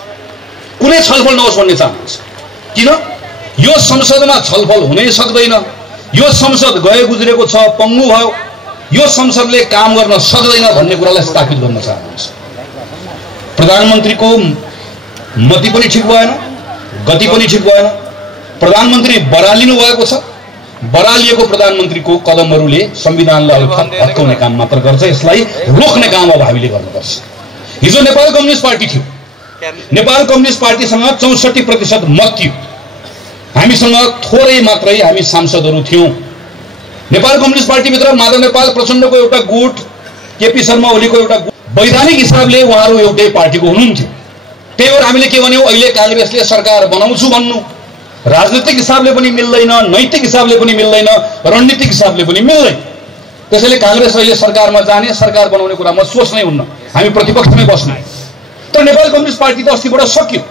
कुनै छलफल नहोस् भन्ने चाहनुहुन्छ। किन? यो संसदमा छलफल हुनै सक्दैन, यो संसद गए गुज्रेको छ, पङ्गु भयो, यो संसदले काम गर्न सक्दैन भन्ने कुरालाई स्थापित गर्न चाहनुहुन्छ। प्रधानमन्त्रीको मति पनि ठिक भएन, गति पनि ठिक भएन। प्रधानमन्त्री बरालिनु भएको छ, बरालिएको प्रधानमन्त्रीको कदमहरूले संविधानलाई हत्काउने काम मात्र गर्छ। यसलाई रोक्ने काम अब हामीले गर्नुपर्छ। हिजो नेपाल कम्युनिस्ट पार्टी थियो, नेपाल कम्युनिस्ट पार्टीसँग 64% मत थियो, हामीसँग थोरै मात्रै हामी सांसदहरू थियौँ। नेपाल कम्युनिस्ट पार्टीभित्र माधव नेपाल प्रचण्डको एउटा गुट, केपी शर्मा ओलीको एउटा गुट, वैधानिक हिसाबले उहाँहरू एउटै पार्टीको हुनुहुन्थ्यो। त्यही भएर हामीले के भन्यौँ, अहिले काङ्ग्रेसले सरकार बनाउँछु भन्नु राजनीतिक हिसाबले पनि मिल्दैन, नैतिक हिसाबले पनि मिल्दैन, रणनीतिक हिसाबले पनि मिल्दैन। त्यसैले काङ्ग्रेस अहिले सरकारमा जाने, सरकार बनाउने कुरामा सोच्नै हुन्न, हामी प्रतिपक्षमै बस्ने। तर नेपाल कम्युनिस्ट पार्टी त अस्तिबाट सक्यो,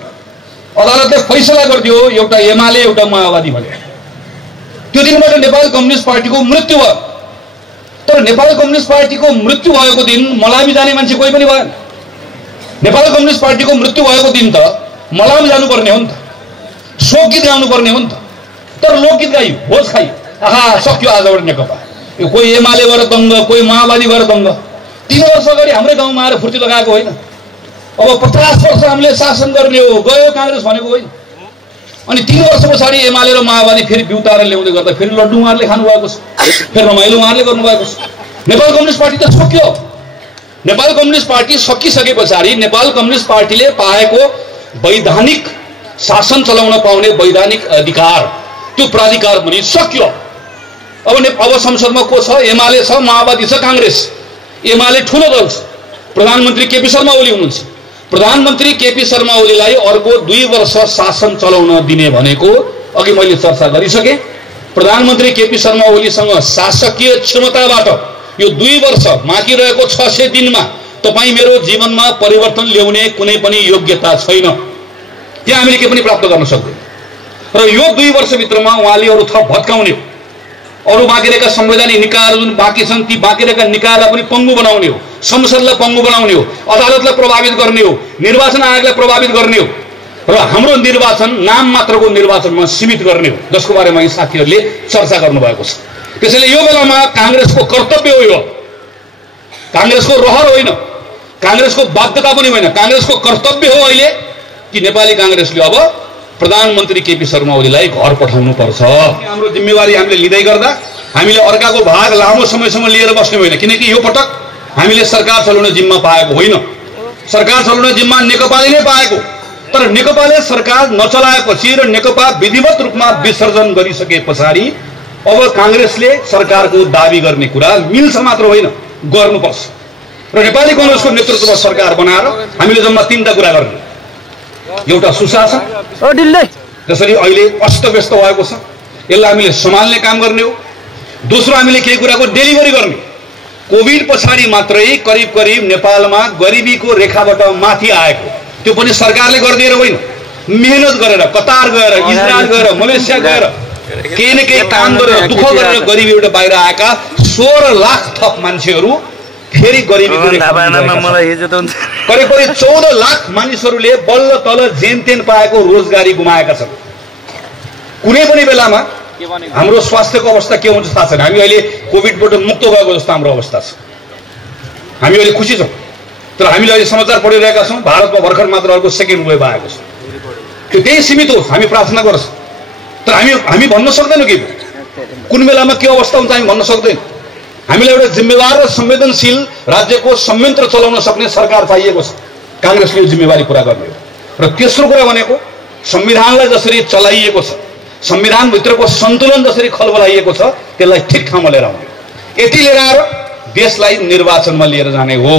अदालतले फैसला गरिदियो एउटा एमाले एउटा माओवादी भनेर। त्यो दिनबाट नेपाल कम्युनिस्ट पार्टीको मृत्यु भयो। तर नेपाल कम्युनिस्ट पार्टीको मृत्यु भएको दिन मलामी जाने मान्छे कोही पनि भएन। नेपाल कम्युनिस्ट पार्टीको मृत्यु भएको दिन त मलामी जानुपर्ने हो नि त, शोक गीत गाउनुपर्ने हो नि त। तर लोकगीत गाइयो, भोज खाइयो, आहा सक्यो आजबाट नेकपा। यो कोही एमाले भएर दङ्ग, कोही माओवादी भएर दङ्ग। 3 वर्ष अगाडि हाम्रै गाउँमा आएर फुर्ती लगाएको होइन, अब 50 वर्ष हामीले शासन गर्ने हो, गयो काङ्ग्रेस भनेको होइन। अनि 3 वर्ष पछाडि एमाले र माओवादी फेरि बिउताएर ल्याउँदै गर्दा फेरि लड्डु उहाँहरूले खानुभएको छ, फेरि रमाइलो उहाँहरूले गर्नुभएको छ। नेपाल कम्युनिस्ट पार्टी त सक्यो। नेपाल कम्युनिस्ट पार्टी सकिसके पछाडि नेपाल कम्युनिस्ट पार्टीले पाएको वैधानिक शासन चलाउन पाउने वैधानिक अधिकार त्यो प्राधिकार पनि सक्यो। अब संसदमा को छ? एमाले छ, माओवादी छ, कांग्रेस। एमाले ठूलो दल छ, प्रधानमन्त्री केपी शर्मा ओली हुनुहुन्छ। प्रधानमन्त्री केपी शर्मा ओलीलाई अर्को 2 वर्ष शासन चलाउन दिने भनेको अघि मैले चर्चा गरिसके। प्रधानमन्त्री केपी शर्मा ओलीसँग शासकीय क्षमताबाट यो 2 वर्ष बाँकी रहेको 600 दिनमा तपाई मेरो जीवनमा परिवर्तन ल्याउने कुनै पनि योग्यता छैन। त्यहाँ हामीले के पनि प्राप्त गर्न सक्दैन। र यो 2 वर्षभित्रमा उहाँले अरू थप भत्काउने हो, अरू बाँकी रहेका संवैधानिक निकायहरू जुन बाँकी छन् ती बाँकी रहेका निकायलाई पनि पङ्गु बनाउने हो, संसदलाई पङ्गु बनाउने हो, अदालतलाई प्रभावित गर्ने हो, निर्वाचन आयोगलाई प्रभावित गर्ने हो र हाम्रो निर्वाचन नाम मात्रको निर्वाचनमा सीमित गर्ने हो, जसको बारेमा यी साथीहरूले चर्चा गर्नुभएको छ। त्यसैले यो बेलामा कांग्रेसको कर्तव्य हो, यो कांग्रेसको रहर होइन, कांग्रेसको बाध्यता पनि होइन, कांग्रेसको कर्तव्य हो अहिले कि नेपाली कांग्रेसले अब प्रधानमन्त्री केपी शर्मा ओलीलाई घर पठाउनु पर्छ। हाम्रो जिम्मेवारी हामीले लिँदै गर्दा हामीले अर्काको भाग लामो समयसम्म लिएर बस्ने होइन, किनकि यो पटक हामीले सरकार चलाउने जिम्मा पाएको होइन। सरकार चलाउने जिम्मा नेकपाले नै पाएको, तर नेकपाले सरकार नचलाएपछि र नेकपा विधिवत रूपमा विसर्जन गरिसके पछाडि अब कांग्रेसले सरकारको दाबी गर्ने कुरा मिल्छ मात्र होइन, गर्नुपर्छ। र नेपाली कांग्रेसको नेतृत्वमा सरकार बनाएर हामीले जम्मा 3टा कुरा गर्ने। एउटा सुशासन, जसरी अहिले अस्तव्यस्त भएको छ यसलाई हामीले सम्हाल्ने काम गर्ने हो। दोस्रो हामीले केही कुराको डेलिभरी गर्ने। कोभिड पछाडि मात्रै करिब करिब नेपालमा गरिबीको रेखाबाट माथि आएको, त्यो पनि सरकारले गरिदिएर होइन, मेहनत गरेर, कतार गएर, इजरायल गएर, मलेसिया गएर केही न केही काम गरेर, दुःख गरेर गरिबीबाट बाहिर आएका 16 लाख थप मान्छेहरू फेरि गरिबीको करिब करिब 14 लाख मानिसहरूले बल्ल तल जेनतेन पाएको रोजगारी गुमाएका छन्। कुनै पनि बेलामा हाम्रो स्वास्थ्यको अवस्था के हुन्छ थाहा छैन। हामी अहिले कोभिडबाट मुक्त भएको जस्तो हाम्रो अवस्था छ, हामी अहिले खुसी छौँ। तर हामीले अहिले समाचार पढिरहेका छौँ भारतमा भर्खर मात्र अर्को 2nd वेभ आएको छ। त्यो त्यही सीमित होस्, हामी प्रार्थना गर्छौँ, तर हामी भन्न सक्दैनौँ कि कुन बेलामा के अवस्था हुन्छ हामी भन्न सक्दैनौँ। हामीलाई एउटा जिम्मेवार र संवेदनशील राज्यको संयन्त्र चलाउन सक्ने सरकार चाहिएको छ। कांग्रेसले यो जिम्मेवारी पूरा गर्ने हो। र तेस्रो कुरा भनेको संविधानलाई जसरी चलाइएको छ, संविधानभित्रको सन्तुलन जसरी खलबलाइएको छ त्यसलाई ठिक ठाउँमा लिएर आउने, यति लिएर आएर देशलाई निर्वाचनमा लिएर जाने हो।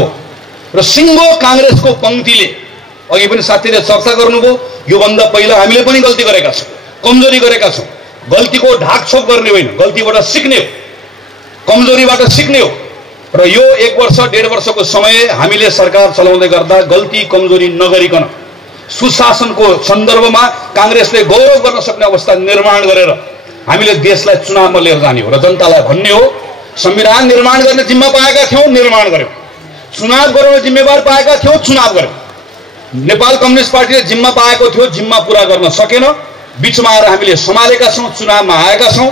र सिङ्गो कांग्रेसको पंक्तिले अघि पनि साथीले चर्चा गर्नुभयो, योभन्दा पहिला हामीले पनि गल्ती गरेका छौँ, कमजोरी गरेका छौँ। गल्तीको ढाकछोप गर्ने होइन, गल्तीबाट सिक्ने हो, कमजोरीबाट सिक्ने हो। र यो 1 वर्ष 1.5 वर्षको समय हामीले सरकार चलाउँदै गर्दा गल्ती कमजोरी नगरिकन सुशासनको सन्दर्भमा कांग्रेसले गौरव गर्न सक्ने अवस्था निर्माण गरेर हामीले देशलाई चुनावमा लिएर जाने हो र जनतालाई भन्ने हो संविधान निर्माण गर्ने जिम्मा पाएका थियौँ, निर्माण गर्यौँ, चुनाव गराउने जिम्मेवार पाएका थियौँ, चुनाव गर्यौँ। नेपाल कम्युनिस्ट पार्टीले जिम्मा पाएको थियो, जिम्मा पूरा गर्न सकेन, बीचमा आएर हामीले सम्हालेका छौँ, चुनावमा आएका छौँ।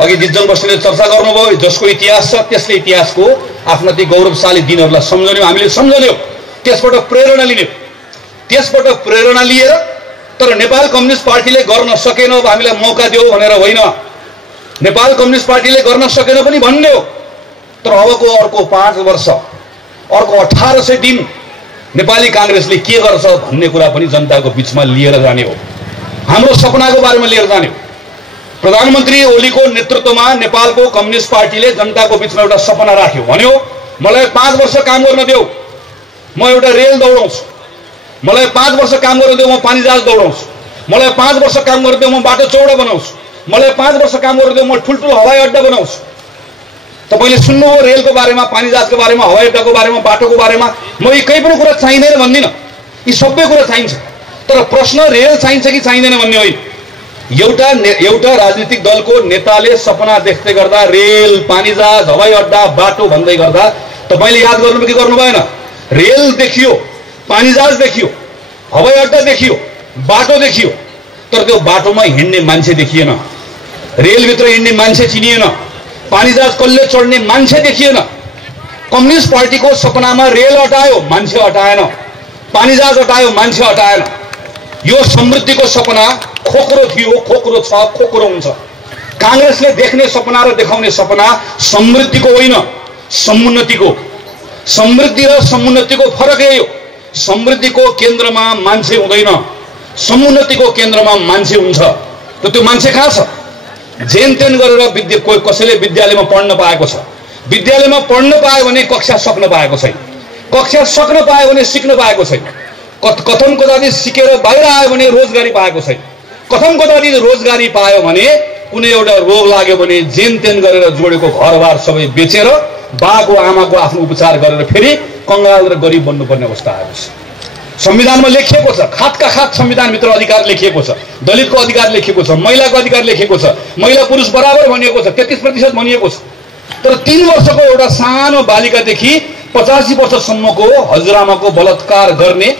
अघि जिज्जन बस्नेले चर्चा गर्नुभयो, जसको इतिहास छ त्यसले इतिहासको आफ्ना ती गौरवशाली दिनहरूलाई सम्झने, हामीले सम्झने हो, त्यसबाट प्रेरणा लिने, त्यसबाट प्रेरणा लिएर तर नेपाल कम्युनिस्ट पार्टीले गर्न सकेन अब हामीलाई मौका दियो भनेर होइन, नेपाल कम्युनिस्ट पार्टीले गर्न सकेन पनि भन्ने हो। तर अबको अर्को 5 वर्ष, अर्को 1800 दिन नेपाली कांग्रेसले के गर्छ भन्ने कुरा पनि जनताको बीचमा लिएर जाने हो, हाम्रो सपनाको बारेमा लिएर जाने हो। प्रधानमन्त्री ओलीको नेतृत्वमा नेपालको कम्युनिस्ट पार्टीले जनताको बीचमा एउटा सपना राख्यो, भन्यो मलाई 5 वर्ष काम गर्न देऊ, म एउटा रेल दौडाउँछु, मलाई 5 वर्ष काम गर्न देऊ, म पानी जहाज दौडाउँछु, मलाई 5 वर्ष काम गर्न देऊ, म बाटो चौडा बनाउँछु, मलाई 5 वर्ष काम गर्न देऊ, म ठुल्ठुलो हवाई अड्डा बनाउँछु। तपाईले सुन्नुभयो रेलको बारेमा, पानी जहाजको बारेमा, हवाई अड्डाको बारेमा, बाटोको बारेमा। म यी केही पनि कुरा चाहिँदैन भन्दिनँ, यी सबै कुरा चाहिन्छ, तर प्रश्न रेल चाहिन्छ कि चाहिँदैन भन्ने होइन। एउटा राजनीतिक दलको नेताले सपना देख्दै गर्दा रेल, पानी जहाज, हवाई अड्डा, बाटो भन्दै गर्दा तपाईले याद गर्नुभयो कि गर्नु भएन? रेल देखियो, पानी जहाज देखियो, हवाई अड्डा देखियो, बाटो देखियो, तर त्यो बाटोमा हिँड्ने मान्छे देखिएन, रेलभित्र हिँड्ने मान्छे चिनिएन, पानी जहाज कसले चढ्ने मान्छे देखिएन। कम्युनिस्ट पार्टीको सपनामा रेल हटायो, मान्छे हटाएन, पानी जहाज हटायो, मान्छे हटाएन। यो समृद्धिको सपना खोक्रो थियो, खोक्रो छ, खोक्रो हुन्छ। कांग्रेसले देख्ने सपना र देखाउने सपना समृद्धिको होइन, समुन्नतिको, समृद्धि र समुन्नतिको फरक यही हो। समृद्धिको केन्द्रमा मान्छे हुँदैन, समुन्नतिको केन्द्रमा मान्छे हुन्छ। त त्यो मान्छे कहाँ छ? जेन तेन गरेर कसैले विद्यालयमा पढ्न पाएको छ, विद्यालयमा पढ्न पायो भने कक्षा सक्न पाएको छैन, कक्षा सक्न पायो भने सिक्न पाएको छैन, कथम कदाचित सिकेर बाहिर आयो भने रोजगारी पाएको छैन, कथम कदाचित रोजगारी पायो भने कुनै एउटा रोग लाग्यो भने जेन तेन गरेर जोडेको घरबार सबै बेचेर बाको आमाको आफ्नो उपचार गरेर फेरि कंगाल र गरिब बन्नुपर्ने अवस्था आएको छ। संविधानमा लेखिएको छ, खातका खात संविधानभित्र अधिकार लेखिएको छ, दलितको अधिकार लेखिएको छ, महिलाको अधिकार लेखिएको छ, महिला पुरुष बराबर भनिएको छ, 33% भनिएको छ। तर 3 वर्षको एउटा सानो बालिकादेखि 85 वर्षसम्मको हजुरआमाको बलात्कार गर्ने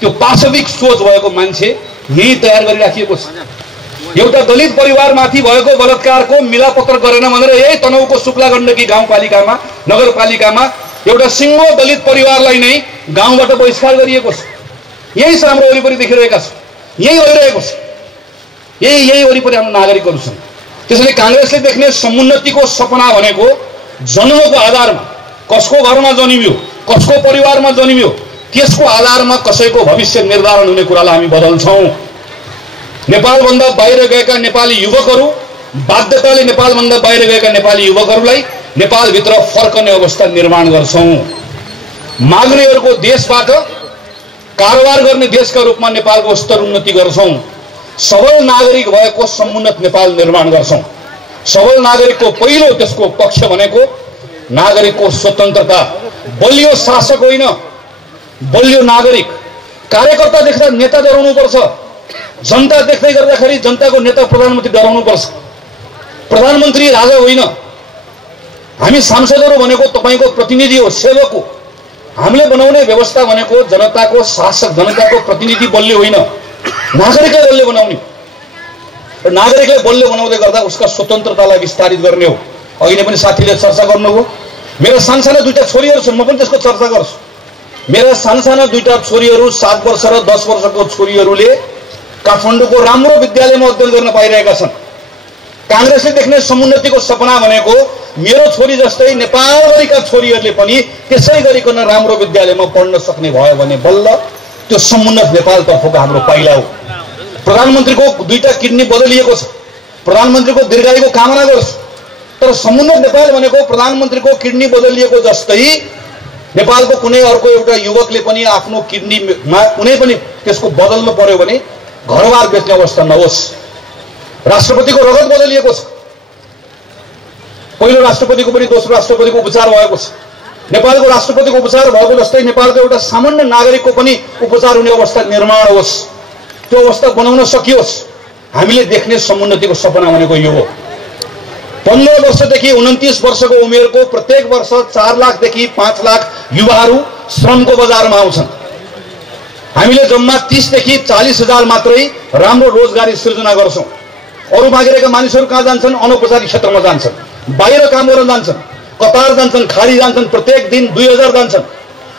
त्यो पाशविक सोच भएको मान्छे यही तयार गरिराखिएको छ। एउटा दलित परिवारमाथि भएको बलात्कारको मिलापत्र गरेन भनेर यही तनहुको शुक्ला गण्डकी गाउँपालिकामा नगरपालिकामा एउटा सिङ्गो दलित परिवारलाई नै गाउँबाट बहिष्कार गरिएको छ। यही छ हाम्रो वरिपरि देखिरहेका छ, यही भइरहेको छ, यही वरिपरि हाम्रो नागरिकहरू छन्। त्यसैले काङ्ग्रेसले देख्ने समुन्नतिको सपना भनेको जन्मको आधारमा कसको घरमा जन्मियो, कसको परिवारमा जन्मियो, त्यसको आधारमा कसैको भविष्य निर्धारण हुने कुरालाई हामी बदल्छौँ। नेपालभन्दा बाहिर गएका नेपाली युवकहरू बाध्यताले नेपालभन्दा बाहिर गएका नेपाली युवकहरूलाई नेपालभित्र फर्कने अवस्था निर्माण गर्छौँ। माग्नेहरूको देशबाट कारोबार गर्ने देशका रूपमा नेपालको स्तर उन्नति गर्छौँ। सबल नागरिक भएको समुन्नत नेपाल निर्माण गर्छौँ। सबल नागरिकको पहिलो त्यसको पक्ष भनेको नागरिकको स्वतन्त्रता, बलियो शासक होइन, बलियो नागरिक। कार्यकर्ता देख्दा नेता डराउनुपर्छ, जनता देख्दै गर्दाखेरि जनताको नेता प्रधानमन्त्री डराउनुपर्छ। प्रधानमन्त्री राजा होइन, हामी सांसदहरू भनेको तपाईँको प्रतिनिधि हो, सेवक हो। हामीले बनाउने व्यवस्था भनेको जनताको शासक, जनताको प्रतिनिधि बलियो होइन, नागरिकलाई बलियो बनाउने। र नागरिकलाई बलियो बनाउँदै गर्दा उसका स्वतन्त्रतालाई विस्तारित गर्ने हो। अघि नै पनि साथीले चर्चा गर्नुभयो, मेरा सानसाना 2टा छोरीहरू छन्, म पनि त्यसको चर्चा गर्छु। मेरा सानसाना 2टा छोरीहरू 7 वर्ष र 10 वर्षको छोरीहरूले काठमाडौँको राम्रो विद्यालयमा अध्ययन गर्न पाइरहेका छन्। काङ्ग्रेसले देख्ने समुन्नतिको सपना भनेको मेरो छोरी जस्तै नेपालभरिका छोरीहरूले पनि त्यसै गरिकन राम्रो विद्यालयमा पढ्न सक्ने भयो भने बल्ल त्यो समुन्नत नेपालतर्फको हाम्रो पाइला हो। प्रधानमन्त्रीको 2टा किडनी बदलिएको छ, प्रधानमन्त्रीको दीर्घायुको कामना गर्छु। तर समुन्नत नेपाल भनेको प्रधानमन्त्रीको किडनी बदलिएको जस्तै नेपालको कुनै अर्को एउटा युवकले पनि आफ्नो किडनीमा कुनै पनि त्यसको बदल्नु पर्यो भने घरबार बेच्ने अवस्था नहोस्। राष्ट्रपतिको रगत बदलिएको छ, पहिलो राष्ट्रपतिको पनि दोस्रो राष्ट्रपतिको उपचार भएको छ। नेपालको राष्ट्रपतिको उपचार भएको जस्तै नेपालको एउटा सामान्य नागरिकको पनि उपचार हुने अवस्था निर्माण होस्, त्यो अवस्था बनाउन सकियोस्। हामीले देख्ने समुन्नतिको सपना भनेको यो हो। 15 वर्षदेखि 29 वर्षको उमेरको प्रत्येक वर्ष 4 लाखदेखि 5 लाख युवाहरू श्रमको बजारमा आउँछन्। हामीले जम्मा 30 देखि 40 हजार मात्रै राम्रो रोजगारी सृजना गर्छौँ। अरू मागिरहेका मानिसहरू कहाँ जान्छन्? अनौपचारिक क्षेत्रमा जान्छन्, बाहिर काम गर्न जान्छन्, कतार जान्छन्, खाडी जान्छन्, प्रत्येक दिन 2000 जान्छन्।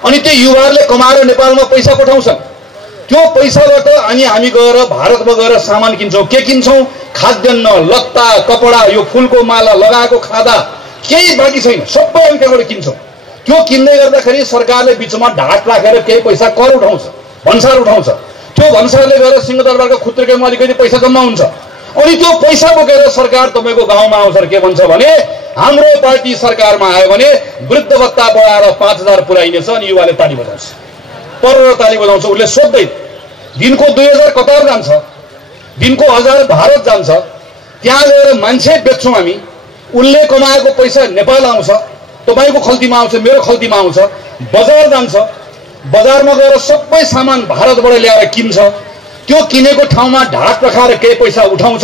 अनि त्यो युवाहरूले कमाएर नेपालमा पैसा पठाउँछन्। त्यो पैसाबाट अनि हामी गएर भारतमा गएर सामान किन्छौँ। के किन्छौँ? खाद्यान्न, लत्ता, कपडा, यो फुलको माला लगाएको खादा केही बाँकी छैन, सबै हामी त्यहाँबाट किन्छौँ। त्यो किन्दै गर्दाखेरि सरकारले बिचमा ढाट राखेर केही पैसा कर उठाउँछ, भन्सार उठाउँछ। त्यो भन्सारले गएर सिंहदरबारको खुत्रेकेमा अलिकति पैसा जम्मा हुन्छ। अनि त्यो पैसा बोकेर सरकार तपाईँको गाउँमा आउँछ, के भन्छ भने हाम्रो पार्टी सरकारमा आयो भने वृद्ध भत्ता बढाएर 5000 पुर्याइनेछ। अनि युवाले ताली बजाउँछ, पर ताली बजाउँछ। उसले सोध्दै दिनको 2000 कतार जान्छ, दिनको 1000 भारत जान्छ, त्यहाँ गएर मान्छे बेच्छौँ हामी। उसले कमाएको पैसा नेपाल आउँछ, तपाईँको खल्तीमा आउँछ, मेरो खल्तीमा आउँछ, बजार जान्छ, बजारमा गएर सबै सामान भारतबाट ल्याएर किन्छ। त्यो किनेको ठाउँमा ढाट राखेर केही पैसा उठाउँछ।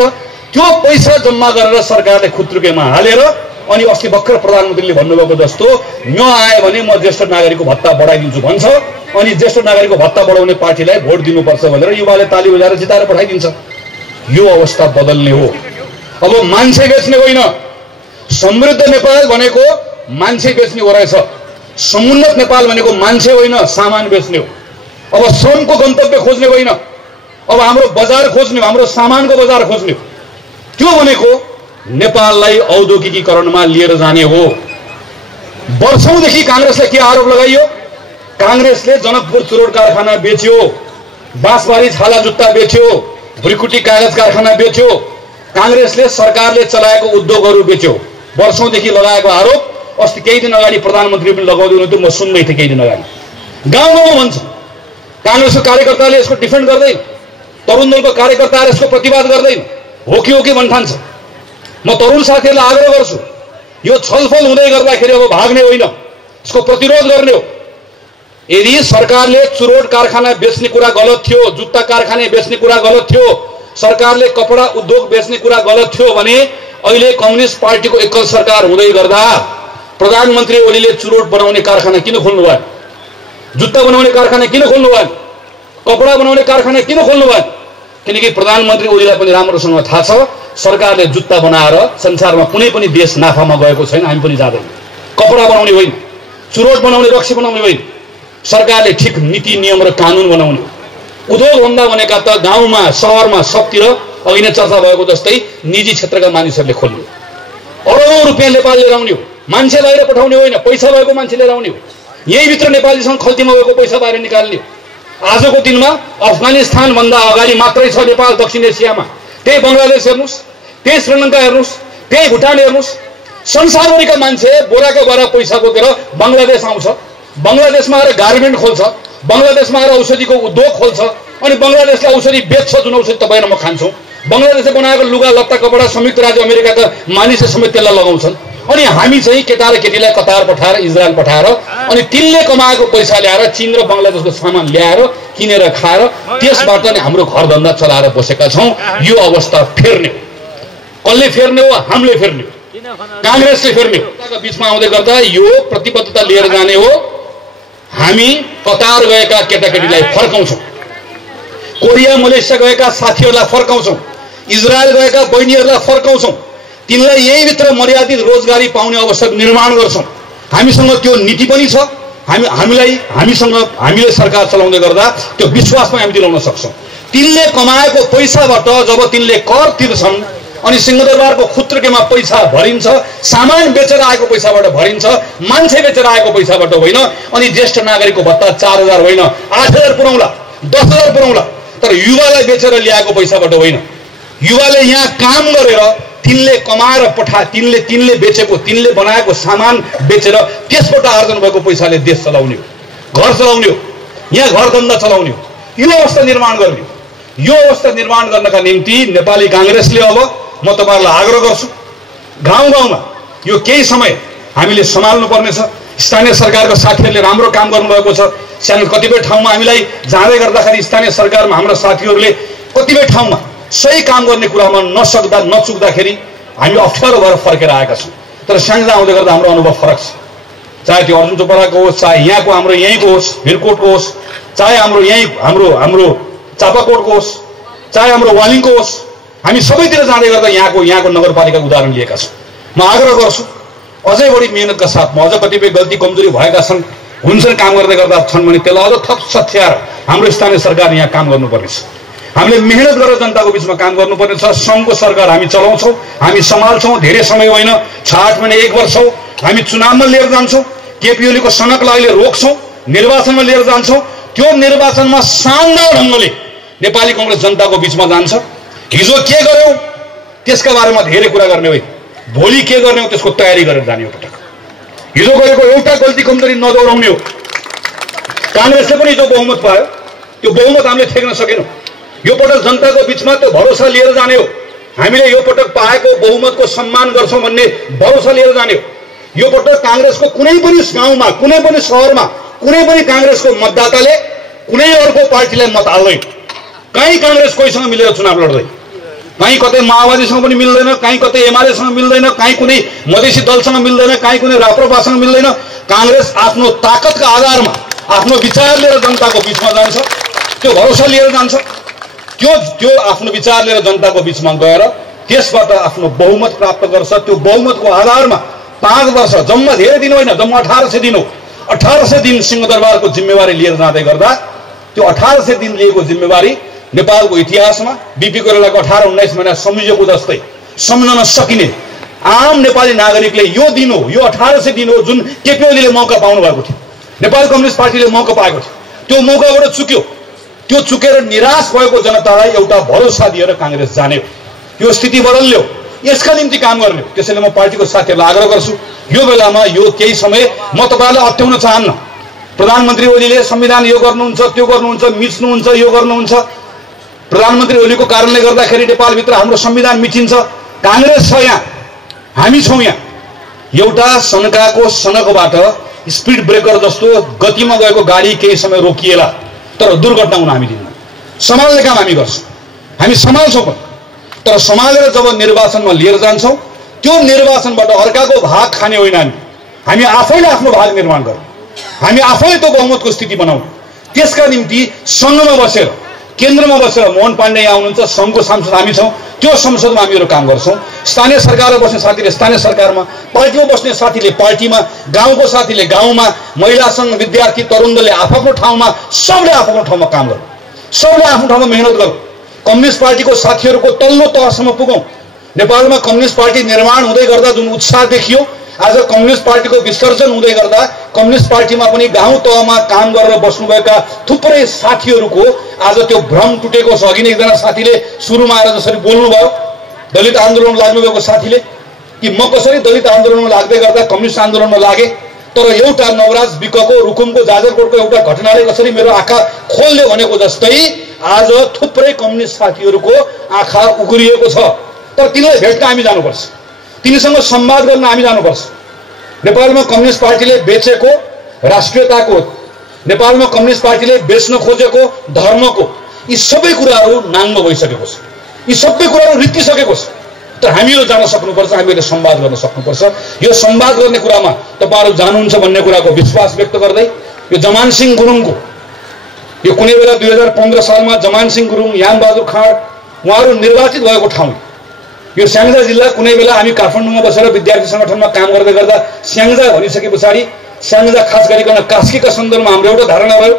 त्यो पैसा जम्मा गरेर सरकारले खुत्रुकेमा हालेर अनि अस्ति भर्खर प्रधानमन्त्रीले भन्नुभएको जस्तो म आए भने म ज्येष्ठ नागरिकको भत्ता बढाइदिन्छु भन्छ। अनि ज्येष्ठ नागरिकको भत्ता बढाउने पार्टीलाई भोट दिनुपर्छ भनेर युवाले ताली बजाएर जिताएर पठाइदिन्छ। यो अवस्था बदल्ने हो। अब मान्छे बेच्ने होइन, समृद्ध नेपाल भनेको मान्छे बेच्ने हो रहेछ। समुन्नत नेपाल भनेको मान्छे होइन, सामान बेच्ने हो। अब श्रमको गन्तव्य खोज्ने होइन, अब हाम्रो बजार खोज्ने, हाम्रो सामानको बजार खोज्ने। त्यो भनेको नेपाललाई औद्योगिकीकरणमा लिएर जाने हो। वर्षौंदेखि कांग्रेसले के आरोप लगाइयो? कांग्रेसले जनकपुर चुरोट कारखाना बेच्यो, बाँसबारी छाला जुत्ता बेच्यो, भुइँकुटी कागज कारखाना बेच्यो, कांग्रेसले सरकारले चलाएको उद्योगहरू बेच्यो। वर्षौंदेखि लगाएको आरोप अस्ति केही दिन अगाडि प्रधानमन्त्री पनि लगाउँदै हुनुहुन्थ्यो, म सुन्दै थिएँ केही दिन अगाडि। गाउँ गाउँमा भन्छ, कांग्रेसको कार्यकर्ताले यसको डिफेन्ड गर्दैन, तरुण दलको कार्यकर्ताले यसको प्रतिवाद गर्दैन, हो कि भन्ठान्छ। म तरुण साथीहरूलाई आग्रह गर्छु, यो छलफल हुँदै गर्दाखेरि अब भाग्ने होइन, यसको प्रतिरोध गर्ने हो। यदि सरकारले चुरोट कारखाना बेच्ने कुरा गलत थियो, जुत्ता कारखाना बेच्ने कुरा गलत थियो, सरकारले कपडा उद्योग बेच्ने कुरा गलत थियो भने अहिले कम्युनिस्ट पार्टीको एकल सरकार हुँदै गर्दा प्रधानमन्त्री ओलीले चुरोट बनाउने कारखाना किन खोल्नु भयो? जुत्ता बनाउने कारखाना किन खोल्नु भयो? कपडा बनाउने कारखाना किन खोल्नु भयो? किनकि प्रधानमन्त्री ओलीलाई पनि राम्रोसँग थाहा छ, सरकारले जुत्ता बनाएर संसारमा कुनै पनि देश नाफामा गएको छैन, हामी पनि जाँदैन। कपडा बनाउने होइन, चुरोट बनाउने, रक्सी बनाउने होइन, सरकारले ठिक नीति नियम र कानुन बनाउने। उद्योग धन्दा भनेका त गाउँमा सहरमा सबतिर अघि नै चर्चा भएको जस्तै निजी क्षेत्रका मानिसहरूले खोल्ने, अरबौं रुपियाँ नेपाल लिएर आउने हो, मान्छे बाहिर पठाउने होइन, पैसा भएको मान्छे लिएर आउने हो, यहीँभित्र नेपालीसँग खल्तीमा गएको पैसा बाहिर निकाल्ने हो। आजको दिनमा अफगानिस्तान भन्दा अगाडि मात्रै छ नेपाल दक्षिण एसियामा, त्यही बङ्गलादेश हेर्नुहोस्, त्यही श्रीलङ्का हेर्नुहोस्, त्यही भुटान हेर्नुहोस्, संसारभरिका मान्छे बोराको बोरा पैसा बोकेर बङ्गलादेश आउँछ, बङ्गलादेशमा आएर गार्मेन्ट खोल्छ, बङ्गलादेशमा आएर औषधिको उद्योग खोल्छ, अनि बङ्गलादेशले औषधि बेच्छ, जुन औषधि तपाईँ र म खान्छौँ। बङ्गलादेशले बनाएको लुगा लत्ता कपडा संयुक्त राज्य अमेरिकाका मानिसले समेत त्यसलाई लगाउँछन्, अनि हामी चाहिँ केटा र केटीलाई कतार पठाएर इजरायल पठाएर अनि तिनले कमाएको पैसा ल्याएर चीन र बङ्गलादेशको सामान ल्याएर किनेर खाएर त्यसबाट नै हाम्रो घरधन्दा चलाएर बसेका छौँ। यो अवस्था फेर्ने हो, कसले फेर्ने हो? हामीले फेर्ने हो, कांग्रेसले फेर्ने हो। बीचमा आउँदै गर्दा यो प्रतिबद्धता लिएर जाने हो। हामी कतार गएका केटाकेटीलाई फर्काउँछौँ, कोरिया मलेसिया गएका साथीहरूलाई फर्काउँछौँ, इजरायल गएका बहिनीहरूलाई फर्काउँछौँ, तिनलाई यहीँभित्र मर्यादित रोजगारी पाउने अवसर निर्माण गर्छौँ। हामीसँग त्यो नीति पनि छ, हामीले सरकार चलाउँदै गर्दा त्यो विश्वास पनि हामी दिलाउन सक्छौँ। तिनले कमाएको पैसाबाट जब तिनले कर तिर्छन् अनि सिंहदरबारको खुत्रुकेमा पैसा भरिन्छ, सामान बेचेर आएको पैसाबाट भरिन्छ, मान्छे बेचेर आएको पैसाबाट होइन। अनि ज्येष्ठ नागरिकको भत्ता 4000 होइन 8000 पुर्याउला, 10000 पुर्याउला, तर युवालाई बेचेर ल्याएको पैसाबाट होइन। युवाले यहाँ काम गरेर तिनले कमाएर तिनले बेचेको, तिनले बनाएको सामान बेचेर त्यसबाट आर्जन भएको पैसाले देश चलाउने हो, घर चलाउने हो, यहाँ घर धन्दा चलाउने हो। यो अवस्था निर्माण गर्ने हो। यो अवस्था निर्माण गर्नका निम्ति नेपाली कांग्रेसले अब म तपाईहरुलाई आग्रह गर्छु, गाउँ गाउँमा यो केही समय हामीले सम्हाल्नु पर्नेछ। स्थानीय सरकारका साथीहरूले राम्रो काम गर्नुभएको छ। सानो कतिपय ठाउँमा हामीलाई जाँदै गर्दाखेरि स्थानीय सरकारमा हाम्रा साथीहरूले कतिपय ठाउँमा सही काम गर्ने कुरामा नचुक्दाखेरि हामी अप्ठ्यारो भएर फर्केर आएका छौँ। तर स्याङ्जा आउँदै गर्दा हाम्रो अनुभव फरक छ। चाहे त्यो अर्जुन चोपडाको होस्, चाहे यहाँको हाम्रो यहीँको होस्, भिरकोटको होस्, चाहे हाम्रो यहीँ हाम्रो चापाकोटको होस्, चाहे हाम्रो वालिङको होस्, हामी सबैतिर जाँदै गर्दा यहाँको नगरपालिकाको उदाहरण लिएका छौँ। म आग्रह गर्छु अझै बढी मेहनतका साथमा, अझ कतिपय गल्ती कमजोरी भएका हुन्छन् काम गर्दै गर्दा छन् भने त्यसलाई अझ थप सच्याएर हाम्रो स्थानीय सरकार यहाँ काम गर्नुपर्नेछ। हामीले मेहनत गरेर जनताको बिचमा काम गर्नुपर्नेछ। सङ्घको सरकार हामी चलाउँछौँ, हामी सम्हाल्छौँ, धेरै समय होइन, 6-8 महिना 1 वर्ष हामी चुनावमा लिएर जान्छौँ, केपी ओलीको सनकलाई अहिले रोक्छौँ, निर्वाचनमा लिएर जान्छौँ। त्यो निर्वाचनमा शानदार ढङ्गले नेपाली कांग्रेस जनताको बिचमा जान्छ। हिजो के गर्यौँ त्यसका बारेमा धेरै कुरा गर्ने होइन, भोलि के गर्ने हो त्यसको तयारी गरेर जाने हो। पटक हिजो गरेको एउटा गल्ती कमजोरी नदोहोऱ्याउने हो। कांग्रेसले पनि हिजो बहुमत पायो, त्यो बहुमत हामीले ठेक्न सकेनौँ। यो पटक जनताको बिचमा त्यो भरोसा लिएर जाने हो। हामीले यो पटक पाएको बहुमतको सम्मान गर्छौँ भन्ने भरोसा लिएर जाने हो। यो पटक कांग्रेसको कुनै पनि गाउँमा, कुनै पनि सहरमा, कुनै पनि कांग्रेसको मतदाताले कुनै अर्को पार्टीलाई मत हाल्दैन। कहीँ कांग्रेस कोहीसँग मिलेर चुनाव लड्दैन, कहीँ कतै माओवादीसँग पनि मिल्दैन, कहीँ कतै एमालेसँग मिल्दैन, कहीँ कुनै मधेसी दलसँग मिल्दैन, कहीँ कुनै राप्रपासँग मिल्दैन। कांग्रेस आफ्नो ताकतका आधारमा आफ्नो विचार लिएर जनताको बिचमा जान्छ, त्यो भरोसा लिएर जान्छ। त्यो आफ्नो विचार लिएर जनताको बिचमा गएर त्यसबाट आफ्नो बहुमत प्राप्त गर्छ। त्यो बहुमतको आधारमा 5 वर्ष, जम्मा धेरै दिन होइन, जम्मा 1800 दिन हो। 1800 दिन सिंहदरबारको जिम्मेवारी लिएर जाँदै गर्दा त्यो 1800 दिन लिएको जिम्मेवारी नेपालको इतिहासमा बीपी कोइरालाको 18-19 महिना सम्झिएको जस्तै सम्झन नसकिने आम नेपाली नागरिकले यो दिन हो, यो 1800 दिन हो जुन केपी ओलीले मौका पाउनु भएको थियो, नेपाल कम्युनिस्ट पार्टीले मौका पाएको थियो। त्यो मौकाबाट चुक्यो। त्यो चुकेर निराश भएको जनतालाई एउटा भरोसा दिएर कांग्रेस जाने हो। यो स्थिति बदल्यो, यसका निम्ति काम गर्ने। त्यसैले म पार्टीको साथीहरूलाई आग्रह गर्छु, यो बेलामा यो केही समय म तपाईहरुलाई अट्याउन चाहन्न। प्रधानमन्त्री ओलीले संविधान यो गर्नुहुन्छ, त्यो गर्नुहुन्छ, मिच्नुहुन्छ, यो गर्नुहुन्छ। प्रधानमन्त्री ओलीको कारणले गर्दाखेरि नेपालभित्र हाम्रो संविधान मिचिन्छ। कांग्रेस छ यहाँ, हामी छौं यहाँ। एउटा सनकाको सनकबाट स्पिड ब्रेकर जस्तो गतिमा गएको गाडी केही समय रोकिएला, तर दुर्घटना हुन हामी दिन्दैनौँ। सम्हाल्ने काम हामी गर्छौँ, हामी सम्हाल्छौँ पनि। तर समालेर जब निर्वाचनमा लिएर जान्छौँ, त्यो निर्वाचनबाट अर्काको भाग खाने होइन। हामी आफैले आफ्नो भाग निर्माण गरौँ, हामी आफैले त्यो बहुमतको स्थिति बनाऊ। त्यसका निम्ति संघमा बसेर, केन्द्रमा बसेर मोहन पाण्डे यहाँ आउनुहुन्छ, संघको सांसद हामी छौँ, त्यो संसदमा हामीहरू काम गर्छौँ। स्थानीय सरकारमा बस्ने साथीले स्थानीय सरकारमा, पार्टीमा बस्ने साथीले पार्टीमा, गाउँको साथीले गाउँमा, महिला सङ्घ, विद्यार्थी, तरुण दलले आफ्नो ठाउँमा, सबले आफ्नो ठाउँमा काम गरौँ, सबले आफ्नो ठाउँमा मेहनत गरौँ। कम्युनिस्ट पार्टीको साथीहरूको तल्लो तहसम्म पुगौँ। नेपालमा कम्युनिस्ट पार्टी निर्माण हुँदै गर्दा जुन उत्साह देखियो, आज कम्युनिस्ट पार्टीको विसर्जन हुँदै गर्दा कम्युनिस्ट पार्टीमा पनि गाउँ तहमा काम गरेर बस्नुभएका थुप्रै साथीहरूको आज त्यो भ्रम टुटेको छ। अघि नै एकजना साथीले सुरुमा आएर जसरी बोल्नुभयो, दलित आन्दोलन लाग्नुभएको साथीले, कि म कसरी दलित आन्दोलनमा लाग्दै गर्दा कम्युनिस्ट आन्दोलनमा लागे, तर एउटा नवराज विकको, रुकुमको, जाजरकोटको एउटा घटनाले कसरी मेरो आँखा खोल्यो भनेको जस्तै आज थुप्रै कम्युनिस्ट साथीहरूको आँखा उग्रिएको छ। तर तिनीलाई भेट्न हामी जानुपर्छ, तिनीसँग संवाद गर्न हामी जानुपर्छ। नेपालमा कम्युनिस्ट पार्टीले बेचेको राष्ट्रियताको, नेपालमा कम्युनिस्ट पार्टीले बेच्न खोजेको धर्मको, यी सबै कुराहरू नाङ्गो भइसकेको छ, यी सबै कुराहरू रित्तिसकेको छ। तर हामीहरू जान सक्नुपर्छ, हामीहरूले संवाद गर्न सक्नुपर्छ। यो संवाद गर्ने कुरामा तपाईहरु जानुहुन्छ भन्ने कुराको विश्वास व्यक्त गर्दै, यो जमान सिंह गुरुङको, यो कुनै बेला 2015 सालमा जमान सिंह गुरुङ, यामबहादुर खाँड उहाँहरू निर्वाचित भएको ठाउँ, यो स्याङ्जा जिल्ला। कुनै बेला हामी काठमाडौँमा बसेर विद्यार्थी संगठनमा काम गर्दै गर्दा स्याङ्जा भनिसके पछाडि स्याङ्जा खास गरिकन कास्कीका सन्दर्भमा हाम्रो एउटा धारणा भयो,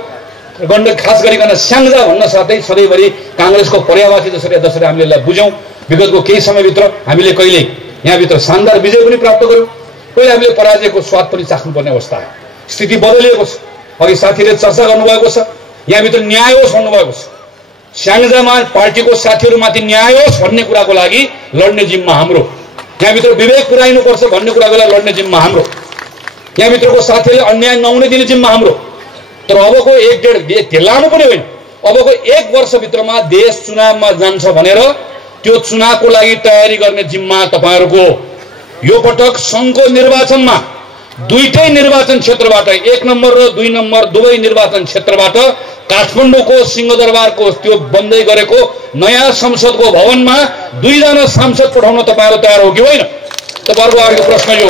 गण्डक खास गरिकन स्याङ्जा भन्न साथै सधैँभरि कांग्रेसको पर्यावासी जसरी हामीले यसलाई बुझ्यौँ। विगतको केही समयभित्र हामीले कहिले यहाँभित्र शानदार विजय पनि प्राप्त गर्यौँ, कहिले हामीले पराजयको स्वाद पनि चाख्नुपर्ने अवस्था आयो। स्थिति बदलिएको छ। अघि साथीले चर्चा गर्नुभएको छ, यहाँभित्र न्याय होस् भन्नुभएको छ। स्याङ्जामा पार्टीको साथीहरूमाथि न्याय होस् भन्ने कुराको लागि लड्ने जिम्मा हाम्रो, यहाँभित्र विवेक पुर्याइनुपर्छ भन्ने कुराको लागि लड्ने जिम्मा हाम्रो, यहाँभित्रको साथीहरूले अन्याय नहुने दिने जिम्मा हाम्रो। तर अबको 1.5 लामो पनि होइन, अबको 1 वर्षभित्रमा देश चुनावमा जान्छ भनेर त्यो चुनावको लागि तयारी गर्ने जिम्मा तपाईहरुको। यो पटक संघको निर्वाचनमा दुईटै निर्वाचन क्षेत्रबाट, 1 नम्बर र 2 नम्बर दुवै निर्वाचन क्षेत्रबाट काठमाडौँको सिंहदरबारको त्यो बन्दै गरेको नयाँ संसदको भवनमा 2 जना सांसद पठाउन तपाईहरु तयार हो कि होइन? तपाईहरुको अगाडि प्रश्न यो,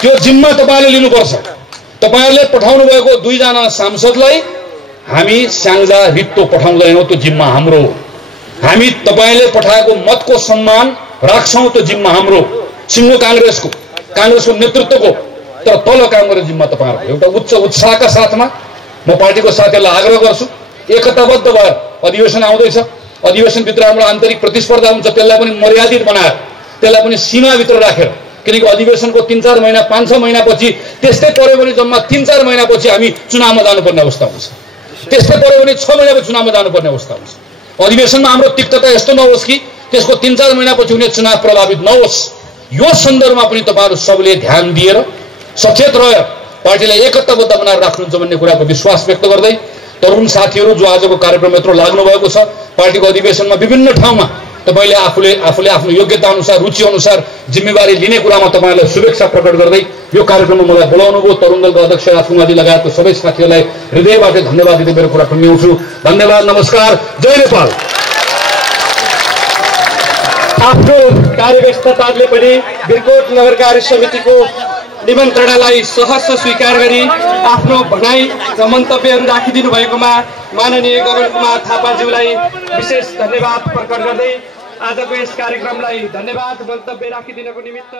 त्यो जिम्मा तपाईले लिनुपर्छ। तपाईहरुले पठाउनु भएको 2 जना सांसदलाई हामी स्याङ्जा रित्तो पठाउँदैनौँ, त्यो जिम्मा हाम्रो। हामी तपाईले पठाएको मतको सम्मान राख्छौं, त्यो जिम्मा हाम्रो, सिङ्गो कांग्रेसको नेतृत्वको। तर तल काम गर्ने जिम्मा तपाईहरुको। एउटा उच्च उत्साहका साथमा म पार्टीको साथीहरूलाई आग्रह गर्छु, एकताबद्ध भएर अधिवेशन आउँदैछ, अधिवेशनभित्र हाम्रो आन्तरिक प्रतिस्पर्धा हुन्छ, त्यसलाई पनि मर्यादित बनाएर, त्यसलाई पनि सीमाभित्र राखेर। किनकि अधिवेशनको 3-4 महिना 5-6 महिनापछि त्यस्तै पर्यो भने जम्मा 3-4 महिनापछि हामी चुनावमा जानुपर्ने अवस्था हुन्छ, त्यस्तै पर्यो भने 6 महिनापछि चुनावमा जानुपर्ने अवस्था हुन्छ। अधिवेशनमा हाम्रो तिक्तता यस्तो नहोस् कि त्यसको 3-4 महिनापछि हुने चुनाव प्रभावित नहोस्। यो सन्दर्भमा पनि तपाईहरु सबले ध्यान दिएर सचेत रहेर पार्टीलाई एकताबद्ध बनाएर राख्नुहुन्छ भन्ने कुराको विश्वास व्यक्त गर्दै, तरुण साथीहरू जो आजको कार्यक्रम यत्रो लाग्नु भएको छ, पार्टीको अधिवेशनमा विभिन्न ठाउँमा तपाईले आफूले आफ्नो योग्यता अनुसार, रुचि अनुसार जिम्मेवारी लिने कुरामा तपाईहरुलाई शुभेच्छा प्रकट गर्दै यो कार्यक्रममा मलाई बोलाउनु भयो। तरुण दलका अध्यक्ष राजकुमारजी लगायतको सबै साथीहरूलाई हृदयबाट धन्यवाद दिँदै मेरो कुरा टुङ्ग्याउँछु। धन्यवाद, नमस्कार, जय नेपाल। आफ्नो कार्यव्यस्तताले पनि बिरकोट नगर कार्य समितिको निमन्त्रणालाई सहर्ष स्वीकार गरी आफ्नो भनाई र मन्तव्यहरू राखिदिनु भएकोमा माननीय गगन कुमार थापाज्यूलाई विशेष धन्यवाद प्रकट गर्दै आजको यस कार्यक्रमलाई धन्यवाद मन्तव्य राखिदिनको निमित्त